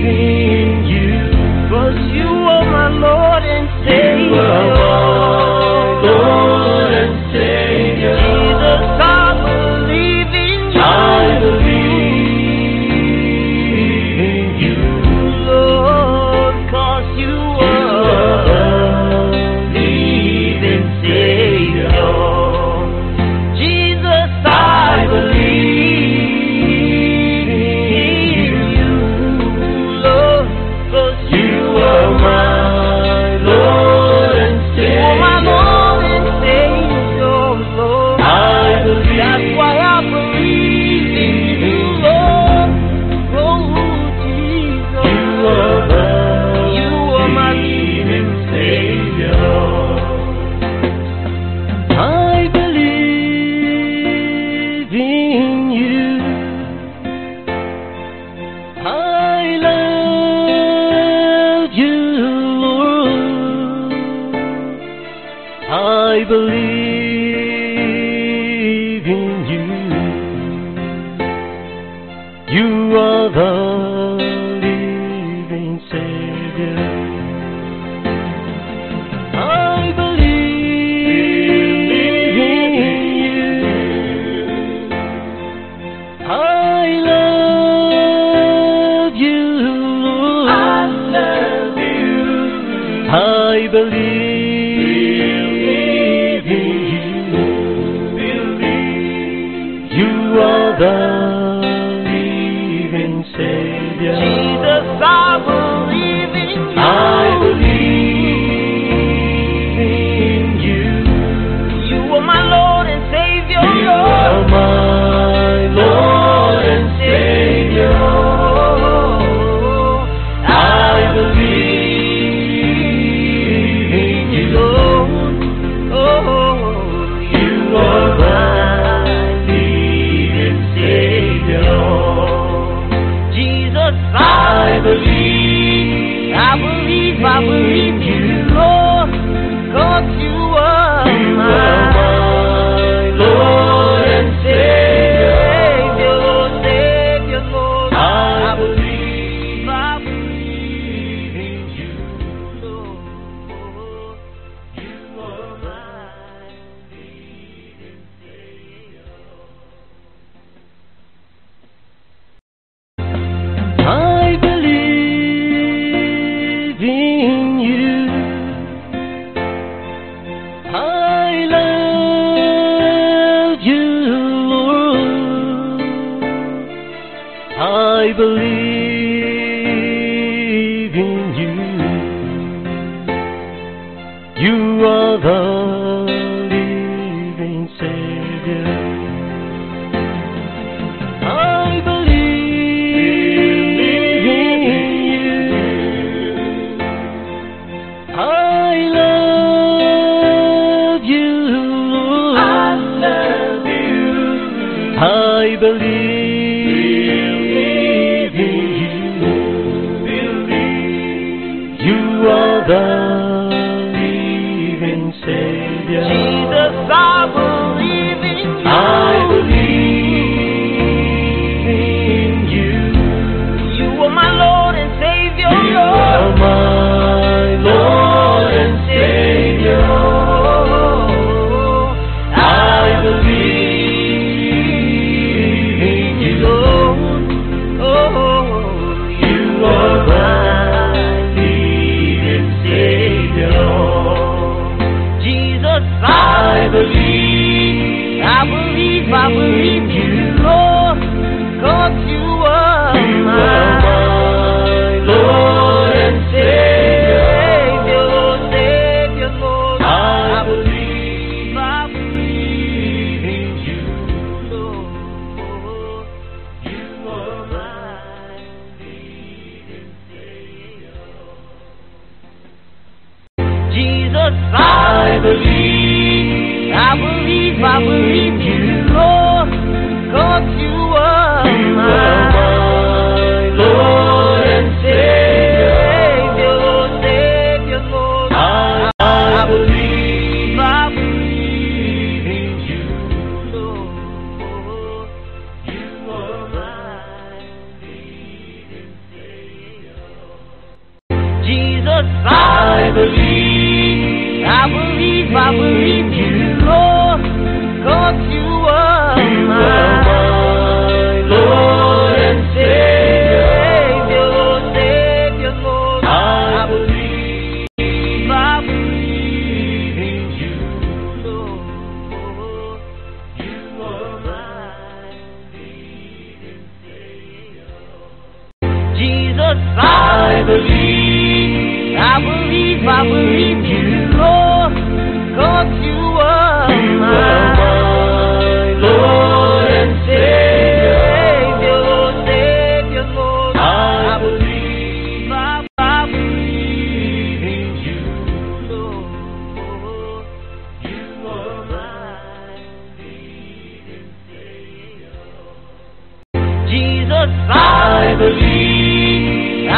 in you. 'Cause you are my Lord and Savior. You are my Lord and Savior. Jesus, I believe in you. I believe in you, Lord, 'cause you are the living Savior. Jesus, I believe in you, Lord, 'cause you are my Lord and Savior. You are my Lord and Savior, Lord. I believe. That's why I believe in you, Lord. Oh, Jesus. You are my living Savior. I believe in you. I love you, Lord. I believe in you. You are the living Savior. I believe I believe in you. You are the living Savior. Jesus, I believe in you. I believe in you. You are my Lord and Savior. You are my Lord and Savior. I believe in you. Oh, You are my living Savior. Jesus, I believe you, Lord, 'cause you are you my are my Lord and Savior. Savior, Lord. I believe in you. Lord. You are my living Savior. I believe in you. I love you, Lord. I believe in you. You are the living Savior. I believe in you. I love you, Lord. I believe in you. You are the living Savior. Jesus, I believe in you. I believe in you. You are my Lord and Savior. You are my Lord and Savior. I believe in you. You are my living Savior. Jesus, I believe you, Lord, 'cause you are you my are my Lord and Savior. Savior, Lord. I believe in you. Lord. You are my living Savior. Jesus, I believe you, Lord, 'cause you are you my are my Lord and Savior. Savior, Lord. I believe in you. Lord. You are my living Savior. Jesus, I believe you, Lord, 'cause you are you my are my Lord and Savior. Savior, Lord. I believe in you. Lord. You are my living Savior. Jesus, I believe you, Lord, 'cause you are you my are my Lord and Savior. Savior, Lord. I believe in you. Lord. You are my living Savior. Jesus, I believe